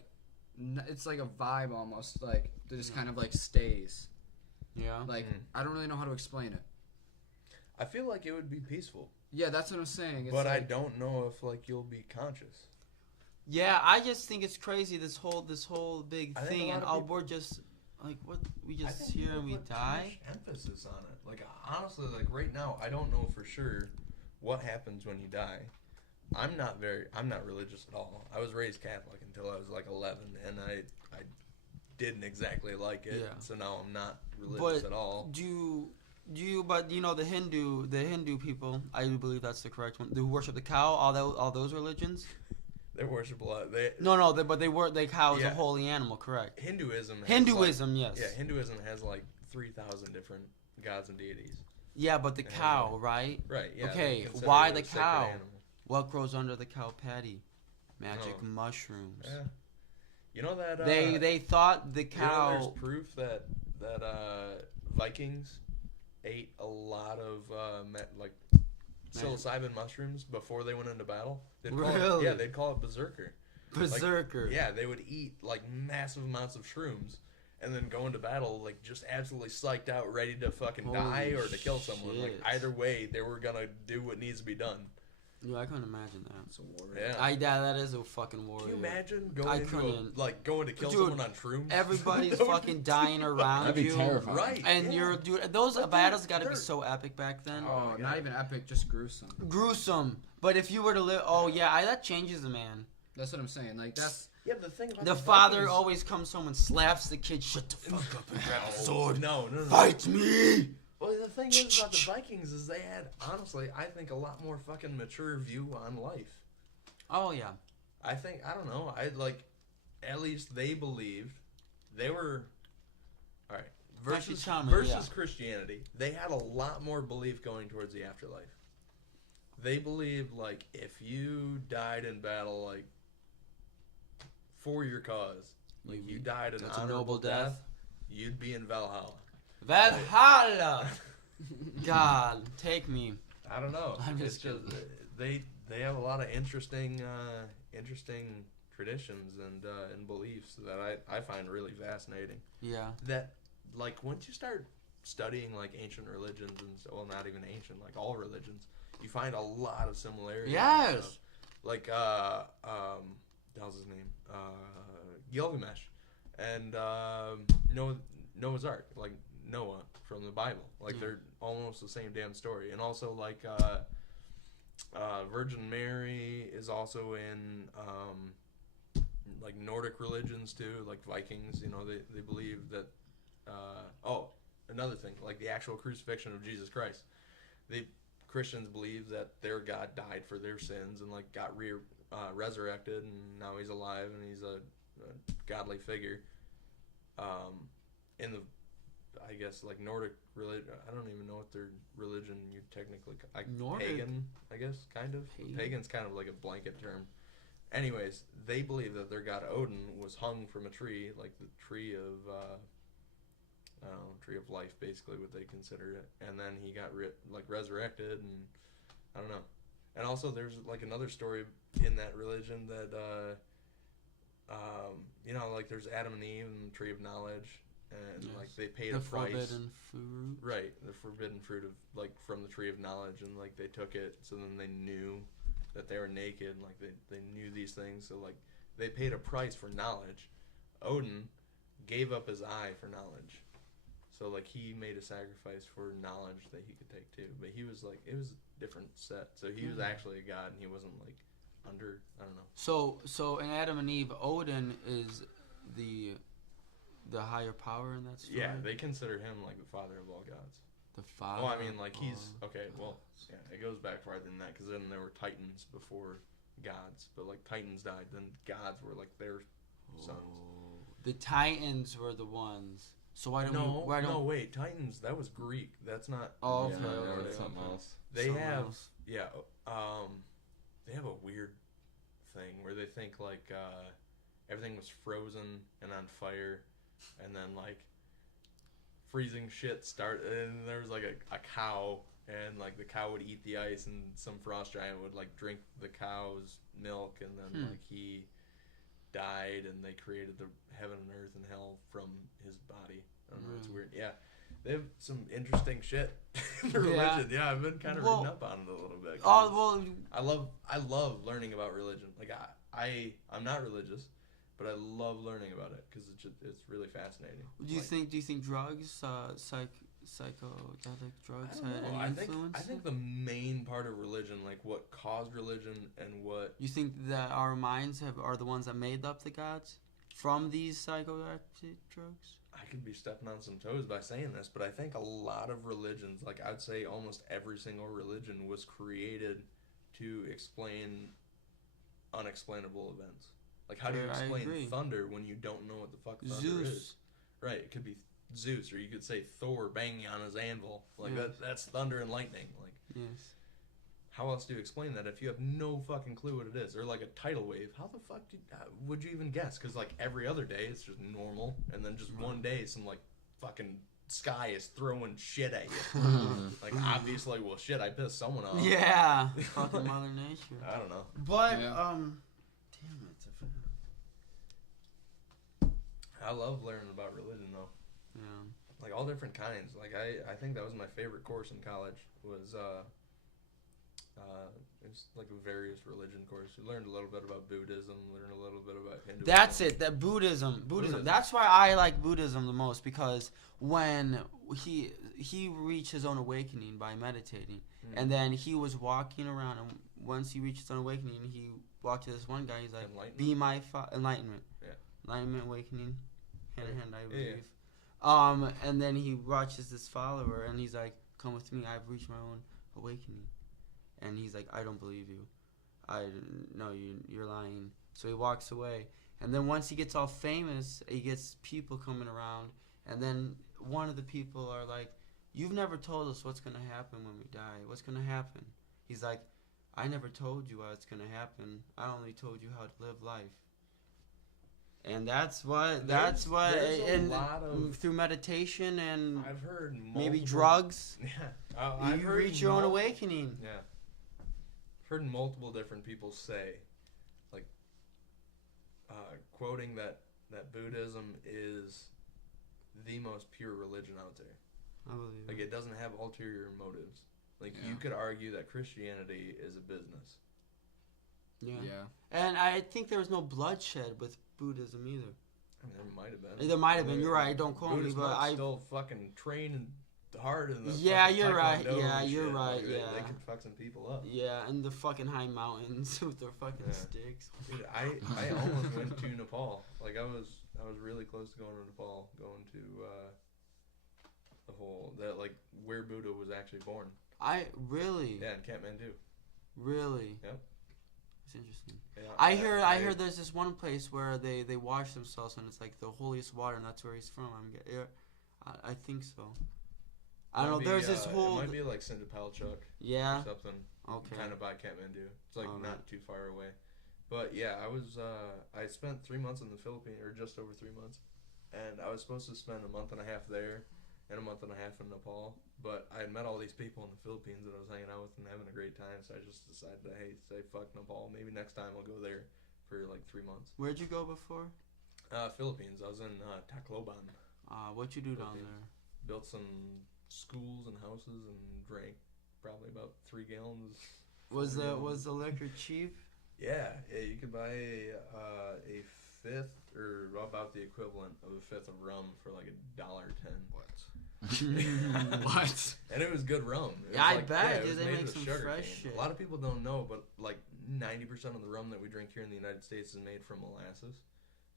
it's like a vibe almost, like that just kind of like stays. Yeah. Like I don't really know how to explain it. I feel like it would be peaceful, Yeah, that's what I'm saying. It's but I like, don't know if like you'll be conscious. Yeah, I just think it's crazy this whole big I think thing, a lot and of people- we're just like what we I just think here people and we put too die. much emphasis on it. Like honestly, like right now, I don't know for sure what happens when you die. I'm not religious at all. I was raised Catholic until I was like 11, and I didn't exactly like it. Yeah. So now I'm not religious But at all. But you know the Hindu people, I do believe that's the correct one. Who worship the cow, all those religions. They worship a lot. The cow is Yeah. a holy animal, correct? Hinduism. Has Hinduism, like, yes. Yeah, Hinduism has like 3,000 different gods and deities. Yeah, but the Yeah. cow, right? Right. Yeah. Okay, they consider why it a the sacred cow? animal. What grows under the cow patty? Magic Oh. mushrooms. Yeah. You know that They thought the you know cow. there's proof that Vikings ate a lot of psilocybin mushrooms before they went into battle. Really? They'd call it berserker. Berserker. Yeah, they would eat like massive amounts of shrooms and then go into battle like just absolutely psyched out, ready to fucking die Holy or to kill someone. Like shit. either way, they were gonna do what needs to be done. Yeah, I couldn't imagine that. it's a warrior. Yeah. That is a fucking warrior. Can you imagine I going to kill Dude, someone on shrooms? Everybody's That would fucking be dying around That'd be you. terrifying. Right. And yeah. those But battles dude, gotta be they're- so epic back then. Oh, my not God. even epic, just gruesome. Gruesome. But if you were to live, that changes a man. That's what I'm saying. Like that's Yeah, the thing about The the father Vikings- always comes home and slaps the kid. Shut the fuck up and grab the sword. No. Fight me. Well, the thing is about the Vikings is they had, honestly, I think a lot more fucking mature view on life. Oh yeah. I don't know, at least they believed, they were, alright, versus Christianity, they had a lot more belief going towards the afterlife. They believed, like, if you died in battle, like, for your cause, like, you died an That's a honorable noble death. you'd be in Valhalla. Valhalla. God, take me. I don't know. I'm It's just just they have a lot of interesting traditions and beliefs that I find really fascinating. Yeah. That like once you start studying like ancient religions and not even ancient, like all religions, you find a lot of similarities. Yes. And stuff. Like how's his name? Gilgamesh and Noah's Ark, like Noah from the Bible. Like they're almost the same damn story. And also like Virgin Mary is also in like Nordic religions too, like Vikings. You know, they believe that another thing, like the actual crucifixion of Jesus Christ. The Christians believe that their God died for their sins and like got resurrected, and now he's alive and he's a godly figure. In the, I guess, like Nordic religion, I don't even know what their religion you technically, like Nordic? pagan, I guess, kind of. Pagan's kind of like a blanket term. Anyways, they believe that their god Odin was hung from a tree, like the tree of, I don't know, tree of life, basically what they consider it, and then he got resurrected, and I don't know. And also, there's like another story in that religion that, you know, like there's Adam and Eve and the tree of knowledge, and like they paid a price. The forbidden fruit. Right, the forbidden fruit of like from the tree of knowledge, and like they took it, so then they knew that they were naked, and like they knew these things, so like they paid a price for knowledge. Odin gave up his eye for knowledge, so like he made a sacrifice for knowledge that he could take too. But he was like, it was a different set, so he was actually a god, and he wasn't like under, I don't know. So in Adam and Eve, Odin is the higher power in that story. Yeah, they consider him like the father of all gods. The father. Well, I mean, like he's okay. Well, yeah, it goes back farther than that, because then there were titans before gods, but like titans died, then gods were like their sons. The Titans were the ones. So why don't no, wait, Titans, that was Greek. That's not. Oh, Yeah, okay. that's something else. They Something have else. they have a weird thing where they think like everything was frozen and on fire, and then like freezing shit started, and there was like a cow, and like the cow would eat the ice, and some frost giant would like drink the cow's milk, and then like he died, and they created the heaven and earth and hell from his body. I don't know, it's weird. Yeah, they have some interesting shit in the religion. Yeah, I've been kind of reading up on it a little bit. Oh well, I love learning about religion. Like I'm not religious, but I love learning about it because it's really fascinating. Do you think drugs, psychedelic drugs had any influence? I think the main part of religion, like what caused religion and what... You think that our minds are the ones that made up the gods from these psychoactive drugs? I could be stepping on some toes by saying this, but I think a lot of religions, like I'd say almost every single religion, was created to explain unexplainable events. Like how do you explain thunder when you don't know what the fuck thunder is? Right, it could be Zeus, or you could say Thor banging on his anvil. Like that's thunder and lightning. Like, yes. How else do you explain that if you have no fucking clue what it is? Or like a tidal wave, how the fuck would you even guess? Because like every other day it's just normal, and then just one day some like fucking sky is throwing shit at you. Like obviously, well shit, I pissed someone off. Yeah, fucking Mother Nature. I don't know. But damn it. I love learning about religion though. Yeah. Like all different kinds. Like I think that was my favorite course in college was it's like a various religion course. We learned a little bit about Buddhism, learned a little bit about Hinduism. That's it. That Buddhism. That's why I like Buddhism the most, because when he reached his own awakening by meditating, and then he was walking around, and once he reached his own awakening, he walked to this one guy. He's like, "Be my enlightenment." Yeah. Enlightenment, awakening, hand in hand, I believe. Yeah. And then he watches this follower, and he's like, "Come with me. I've reached my own awakening." And he's like, "I don't believe you. You're lying." So he walks away. And then once he gets all famous, he gets people coming around. And then one of the people are like, "You've never told us what's going to happen when we die. What's going to happen?" He's like, "I never told you what's going to happen. I only told you how to live life." And that's what through meditation and I've heard maybe drugs. Yeah. You reach your own awakening. Yeah. I've heard multiple different people say, like, quoting that Buddhism is the most pure religion out there. I believe like it doesn't have ulterior motives. Like you could argue that Christianity is a business. Yeah. And I think there was no bloodshed with Buddhism either. I mean, there might have been. There might have been. You're right. Don't quote me, but I still fucking train hard in the. Yeah, you're right. Yeah, you're right. Like, yeah. They could fuck some people up. Yeah, and the fucking high mountains with their fucking sticks. Dude, I almost went to Nepal. Like I was really close to going to Nepal, going to the like where Buddha was actually born. Really? Yeah, in Kathmandu. Really? Yep. It's interesting. Yeah, I hear there's this one place where they wash themselves and it's like the holiest water, and that's where he's from. I think so. I don't know. There's this whole. It might be like Sindapalchuk. Yeah. Or something. Okay. Kind of by Kathmandu. It's like All not right. too far away. But yeah, I spent 3 months in the Philippines, or just over 3 months, and I was supposed to spend a month and a half there and a month and a half in Nepal. But I had met all these people in the Philippines that I was hanging out with and having a great time, so I just decided to say fuck Nepal. Maybe next time I'll go there for like 3 months. Where'd you go before? Philippines. I was in Tacloban. What'd you do down there? Built some schools and houses and drank probably about 3 gallons. Was the liquor cheap? Yeah, you could buy a fifth, or about the equivalent of a fifth of rum for like $1.10. What? What? And it was good rum. Yeah, I bet. It was They made make with some sugar fresh cane. shit. A lot of people don't know, but like 90% of the rum that we drink here in the United States is made from molasses.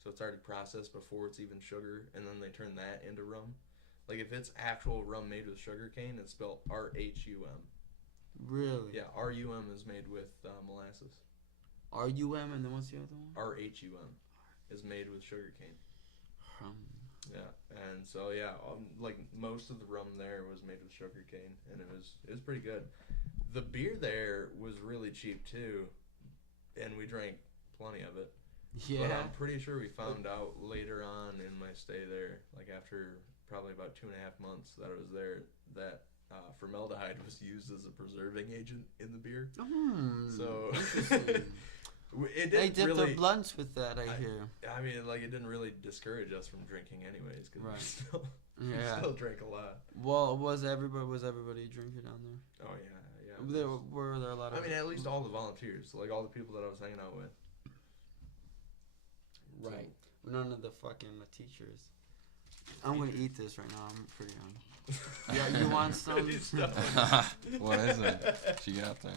So it's already processed before it's even sugar, and then they turn that into rum. Like if it's actual rum made with sugar cane, it's spelled RHUM. Really? Yeah, RUM is made with molasses. RUM, and then what's the other one? RHUM is made with sugar cane. Yeah, and so yeah, like most of the rum there was made with sugar cane, and it was pretty good. The beer there was really cheap too, and we drank plenty of it. Yeah. But I'm pretty sure we found out later on in my stay there, like after probably about 2.5 months that I was there, that formaldehyde was used as a preserving agent in the beer. So it They didn't dip really. their blunts with that, I hear. I mean, like it didn't really discourage us from drinking, anyways, because Right. we Yeah. still drank a lot. Well, was everybody drinking down there? Oh yeah. Were there a lot of? I mean, at least all the volunteers, like all the people that I was hanging out with. Right. None of the fucking teachers. I'm gonna eat this right now. I'm pretty hungry. Yeah, you want some? What is it? She got there.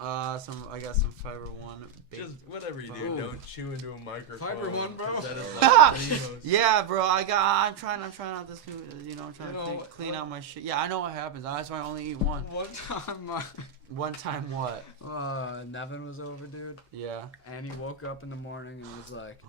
I got some Fiber One. Just whatever you do, Ooh. don't chew into a microphone. Fiber One, bro. 'cause that is like the most- Yeah, bro. I'm trying out this. I'm trying You to know, clean out my shit. Yeah, I know what happens. That's why I only eat one. One time, One time, what? Nevin was over, dude, Yeah. and he woke up in the morning and was like,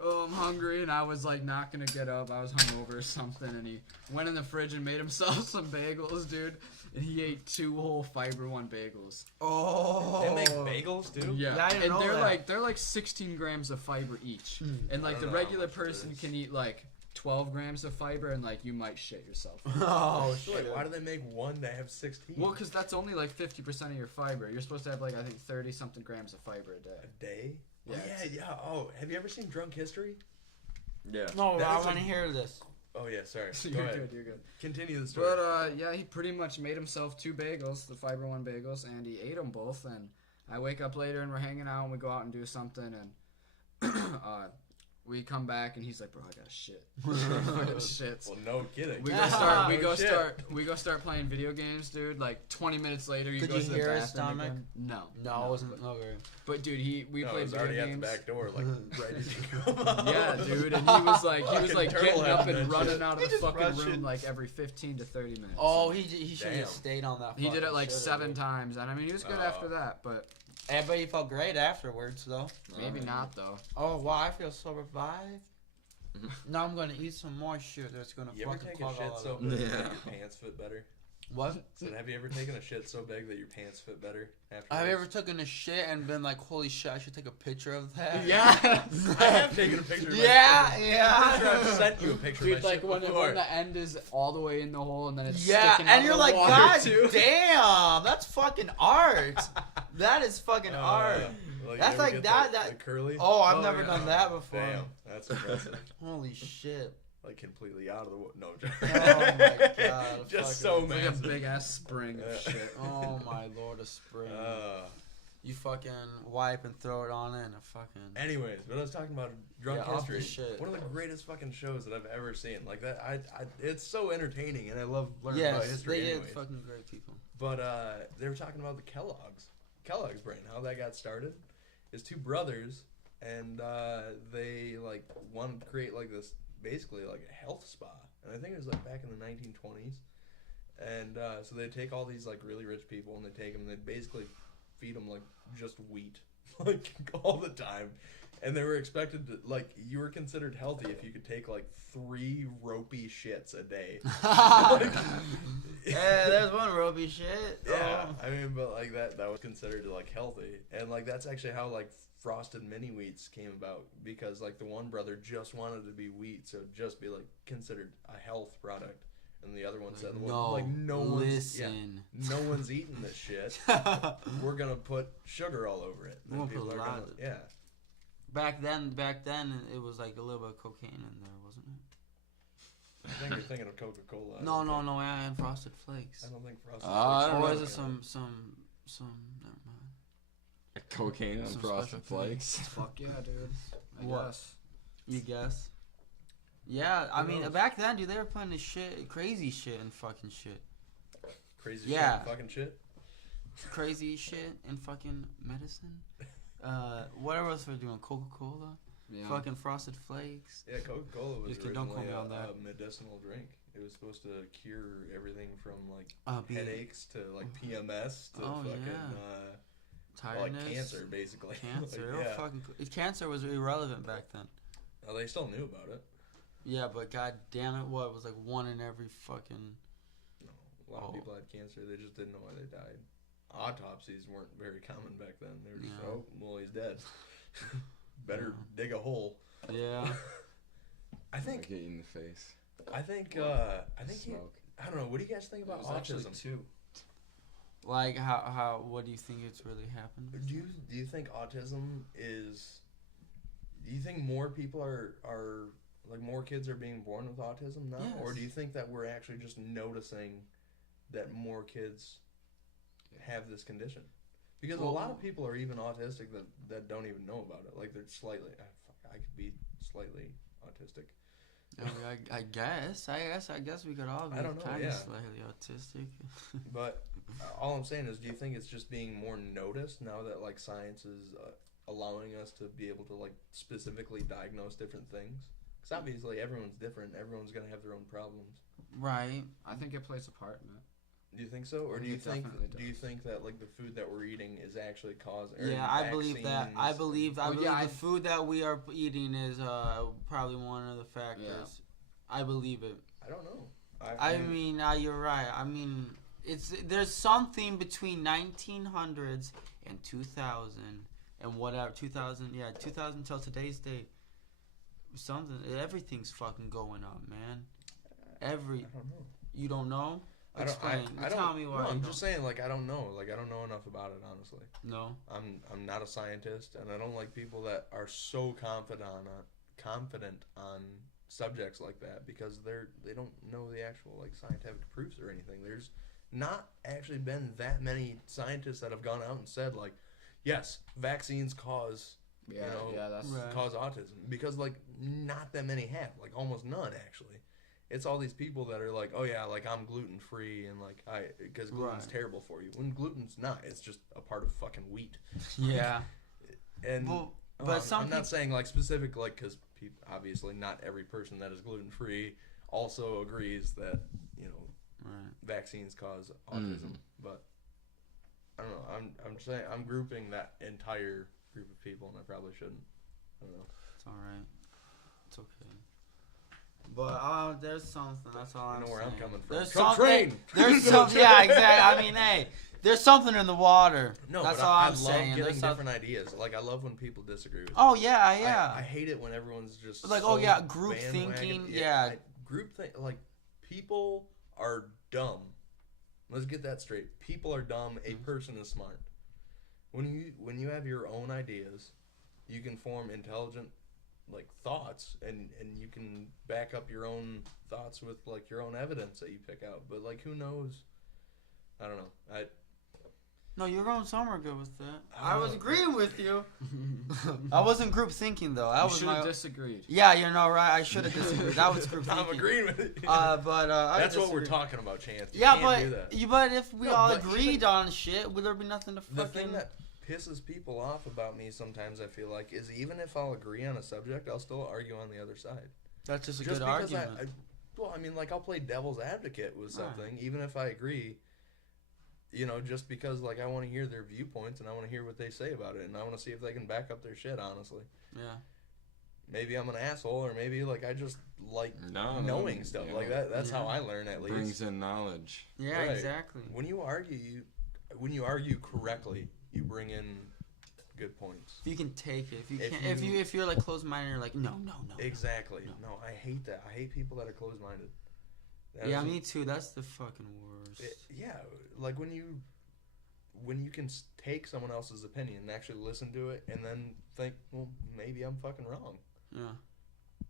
"Oh, I'm hungry," and I was like not gonna get up. I was hungover or something, and he went in the fridge and made himself some bagels, dude. And he ate 2 whole Fiber One bagels. Oh. They make bagels too. Yeah, Yeah, I didn't and know that. they're like 16 grams of fiber each, and I like the don't know how regular much it person is. can eat like 12 grams of fiber, and like you might shit yourself. Oh So, like, why do they make one to have 16? Well, because that's only like 50% of your fiber. You're supposed to have like I think 30 something grams of fiber a day. A day? Yeah, Yeah. Oh, have you ever seen Drunk History? Yeah. No, That I is want to a- hear this. Oh yeah, sorry. So Go you're ahead. good. You're good. Continue the story. But yeah, he pretty much made himself 2 bagels, the Fiber One bagels, and he ate them both. And I wake up later and we're hanging out and we go out and do something, and we come back and he's like, "Bro, I got shit." Shits. Well, no kidding. We go start playing video games, dude. Like 20 minutes later, he Could goes you to the hear bathroom his stomach? again. No, No, it wasn't. Okay. But dude, we No, it played was video already games. at the back door, like ready to come out. Yeah, dude, and he was like Fucking turtle getting up head and and running shit. out of He the just fucking rushed room in. like every 15 to 30 minutes. Oh, he should have Damn. stayed on that. He did it fucking like shit, 7 dude. times, and I mean he was good Oh. after that, but Yeah, but he felt great afterwards, though. maybe not though. Oh wow, I feel so revived. Now I'm gonna eat some more shit that's gonna You ever fucking take a clog all shit that so up. big that Yeah. your pants fit better? What? So have you ever taken a shit so big that your pants fit better after? Have you ever taken a shit and been like, holy shit, I should take a picture of that? Yeah. I have taken a picture of my Yeah, shit. I'm sure I've yeah. sent you a picture Dude, of my like shit when before. the end is all the way in the hole and then it's Yeah, sticking out and you're of the like, water God too. damn, that's fucking art. That is fucking art. Like, That's you ever like get that- the that- curly. Oh, I've never yeah. done that before. Damn, that's impressive. Holy shit. Like completely out of the no. Oh my God, Just fucking- so It's like a massive. big ass spring of Yeah. shit. Oh my lord, a spring. You fucking wipe and throw it on it and a fucking... Anyways, but I was talking about Drunk Yeah, off the History. shit. One of the greatest fucking shows that I've ever seen. Like that, it's so entertaining, and I love learning about Yes, history. they anyways. did fucking great people. But they were talking about the Kellogg's brand, how that got started. Is 2 brothers, and they like wanted to create like this, basically like a health spa, and I think it was like back in the 1920s. And so they take all these like really rich people and they take them. They basically feed them like just wheat, like all the time. And they were expected to, like, you were considered healthy if you could take like 3 ropey shits a day. Yeah, there's one ropey shit. Yeah, Oh. I mean, but like that was considered like healthy, and like that's actually how like frosted mini wheats came about, because like the one brother just wanted to be wheat, so it'd just be like considered a health product, and the other one said, well, no one's eating this shit. We're gonna put sugar all over it. We're gonna put a lot of it. Yeah. Back then, it was like a little bit of cocaine in there, wasn't it? I think you're thinking of Coca-Cola. No, and Frosted Flakes. I don't think Frosted Or Flakes. was it some? Never mind. Cocaine on Some Frosted special Flakes. Fuck yeah, dude. I What? guess. You guess? Yeah, I Who mean, knows? back then, dude, they were putting this shit, crazy shit and fucking shit. Crazy Yeah. shit, fucking shit. Crazy shit and fucking medicine. What else were doing? Coca-Cola? Yeah. Fucking Frosted Flakes. Yeah, Coca-Cola was Just kidding, don't originally quote me on that. a medicinal drink. It was supposed to cure everything from like Being headaches to like PMS to Oh, fucking yeah. Tiredness. like cancer, basically. Cancer. Like, They were yeah. fucking, cancer was irrelevant back then. Oh, they still knew about it. Yeah, but god damn it, what? It was like one in every fucking... No, a lot of people had cancer. They just didn't know why they died. Autopsies weren't very common back then. They were just, Yeah. oh, well, he's dead. Better dig a hole. Yeah. I think. Get you in the face. I think. Smoke. I don't know. What do you guys think about It was actually autism? 2. Like, how, what do you think it's really happened? Do you think autism is? Do you think more people are like more kids are being born with autism now, or do you think that we're actually just noticing that more kids have this condition? Because a lot of people are even autistic that don't even know about it. Like they're slightly. I could be slightly autistic. I guess we could all be I don't know, kind of yeah. slightly autistic. But all I'm saying is, do you think it's just being more noticed now that like science is allowing us to be able to like specifically diagnose different things? Because obviously everyone's different. Everyone's gonna have their own problems. Right. I think it plays a part in it. Do you think so, or I do you think it think definitely do you does. think that like the food that we're eating is actually causing? or Yeah, I believe that. I vaccines? believe Well, yeah, the food that we are eating is probably one of the factors. Yeah. I believe it. I don't know. I mean, you're right. I mean, there's something between 1900s and 2000 and whatever 2000 till today's date. Everything's fucking going up, man. I don't know. You don't know? Explain. I don't, Tell me why. No, I'm you just saying, like I don't know. Like I don't know enough about it, honestly. No. I'm not a scientist, and I don't like people that are so confident on subjects like that, because they don't know the actual like scientific proofs or anything. There's not actually been that many scientists that have gone out and said like, yes, vaccines cause That's Right. cause autism, because like not that many have, like almost none actually. It's all these people that are like, oh yeah, like I'm gluten free and like because gluten's Right. terrible for you, when gluten's not. It's just a part of fucking wheat. Yeah. And Well, but some I'm not saying like specific, like because obviously not every person that is gluten free also agrees that Right. vaccines cause autism. But I don't know. I'm just saying I'm grouping that entire group of people, and I probably shouldn't. I don't know. It's all right. It's okay. But there's something. That's all I'm You know where saying. I'm coming from. There's Come something. train! There's something. Yeah, exactly. I mean, hey, there's something in the water. No, that's but all I I'm love saying. getting There's different ideas. Like I love when people disagree with me. Oh yeah, yeah. I hate it when everyone's just Like, so oh, yeah, group bandwagon. thinking, yeah. Group think, like people are dumb. Let's get that straight. People are dumb. A person is smart. When you have your own ideas, you can form intelligent like thoughts, and you can back up your own thoughts with like your own evidence that you pick out. But like, who knows? I don't know. No, you're going somewhere good with that. I was agreeing with you. I wasn't group thinking though. That You was should my. have disagreed. Yeah, you're not right. I should have disagreed. That was group thinking. I'm agreeing with it. But I That's what we're disagree. talking about, Chance. You Yeah, can't do that. but if we No, all but agreed even- on shit, would there be nothing to The fucking? thing that pisses people off about me sometimes, I feel like, is even if I'll agree on a subject, I'll still argue on the other side. That's just a Just good because argument. Well, I mean, like, I'll play devil's advocate with Right. something, even if I agree, you know, just because, like, I want to hear their viewpoints and I want to hear what they say about it, and I want to see if they can back up their shit, honestly. Yeah. Maybe I'm an asshole, or maybe, like, I just like No, knowing stuff. yeah. Like, that's how Yeah. I learn, at least. Brings in knowledge. Yeah, Right. exactly. When you argue correctly, you bring in good points. If you can take it, if you If can't, you- if you're like closed-minded, you're like, no. Exactly. No. No, I hate that. I hate people that are closed-minded. That Yeah, is- me too. That's the fucking worst. Yeah, like when you can take someone else's opinion and actually listen to it and then think, well, maybe I'm fucking wrong. Yeah.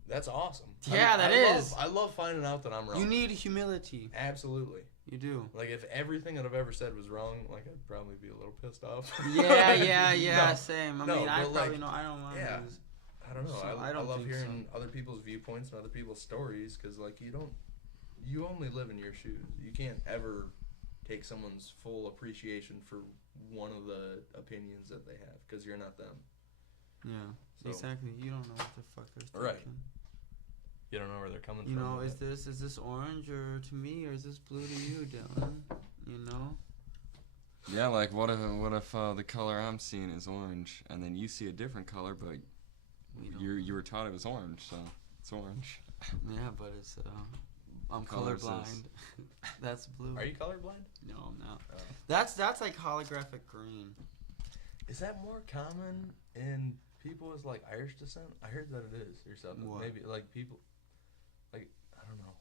That's awesome. Yeah, that is. I love finding out that I'm wrong. You need humility. Absolutely. You do. Like, if everything that I've ever said was wrong, like, I'd probably be a little pissed off. Yeah, No, same. I no, mean, I but, probably like, know. I don't mind. yeah. these. I don't know. So, I I don't love think hearing so. other people's viewpoints and other people's stories because, like, you only live in your shoes. You can't ever take someone's full appreciation for one of the opinions that they have because you're not them. Yeah, So- exactly. You don't know what the fuck they're thinking. Right. You don't know where they're coming You from. know, with is this orange or to me, or is this blue to you, Dylan? You know? Yeah, like what if the color I'm seeing is orange, and then you see a different color, but We don't. you were taught it was orange, so it's orange. Yeah, but it's I'm Color colorblind. That's blue. Are you colorblind? No, I'm not. Oh. That's like holographic green. Is that more common in people with like Irish descent? I heard that it is or something. What? Maybe like people, like I don't know.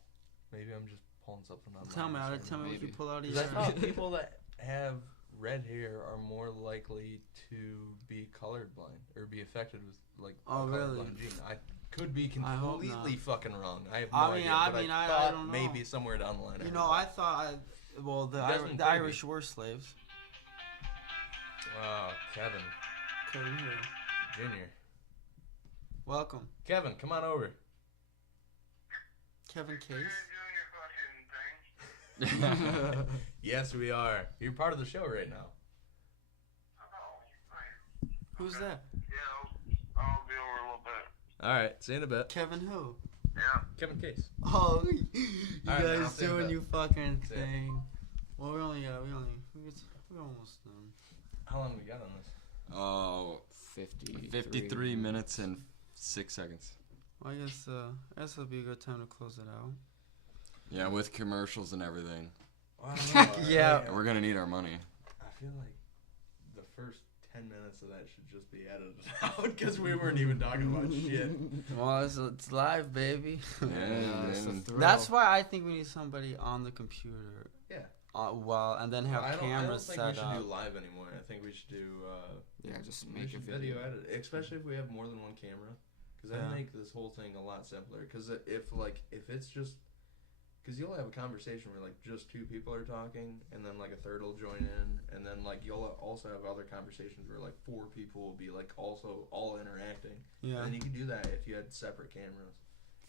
Maybe I'm just pulling something out. Tell me what you maybe. pull out of 'Cause your. I thought people that have red hair are more likely to be colorblind or be affected with like Oh, a really? colorblind gene. I could be I hope completely not. fucking wrong. I have no I mean, idea. I but mean, I I thought don't know. maybe somewhere down the line. You know, I thought. Well, Desmond the Cleary. Irish were slaves. Kevin Kevin here. Jr. Welcome, Kevin, come on over. Kevin You're Case. doing your fucking thing. Yes, we are. You're part of the show right now. Oh, nice. Who's Okay. that? Yeah, I'll be over a little bit. All right, see you in a bit. Kevin who? Yeah. Kevin Case. Oh, you Alright, man, I'll guys see you in a doing bit. your fucking See ya. thing. Well, we're almost done. How long we got on this? Oh, 53 minutes and 6 seconds. Well, I guess it'll be a good time to close it out. Yeah, with commercials and everything. I don't know. Yeah. We're gonna need our money. I feel like the first 10 minutes of that should just be edited out because we weren't even talking about shit. Well, it's live, baby. Yeah, it's a man. thrill. That's why I think we need somebody on the computer. Yeah. And then have I don't cameras think set we should up. do live anymore. I think we should do just we make a should video. edit, especially if we have more than one camera, because that Yeah. make this whole thing a lot simpler. Because if it's just, because you'll have a conversation where like just two people are talking, and then like a third will join in, and then like you'll also have other conversations where like four people will be like also all interacting. Yeah. And you can do that if you had separate cameras.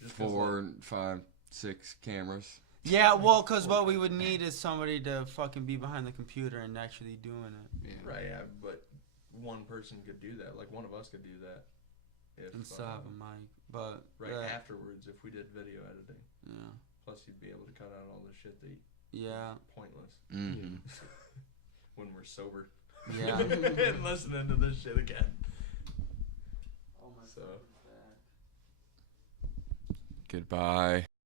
Just 'cause, 4, 5, 6 cameras. Yeah, well, because what we would need is somebody to fucking be behind the computer and actually doing it. Yeah. Right, yeah, but one person could do that. Like one of us could do that. If, And still have a mic. But, right afterwards, if we did video editing. yeah. Plus, you'd be able to cut out all the shit that Yeah. pointless Mm-hmm. when we're sober. Yeah. And listening to this shit again. Oh, my So. fucking back. Goodbye.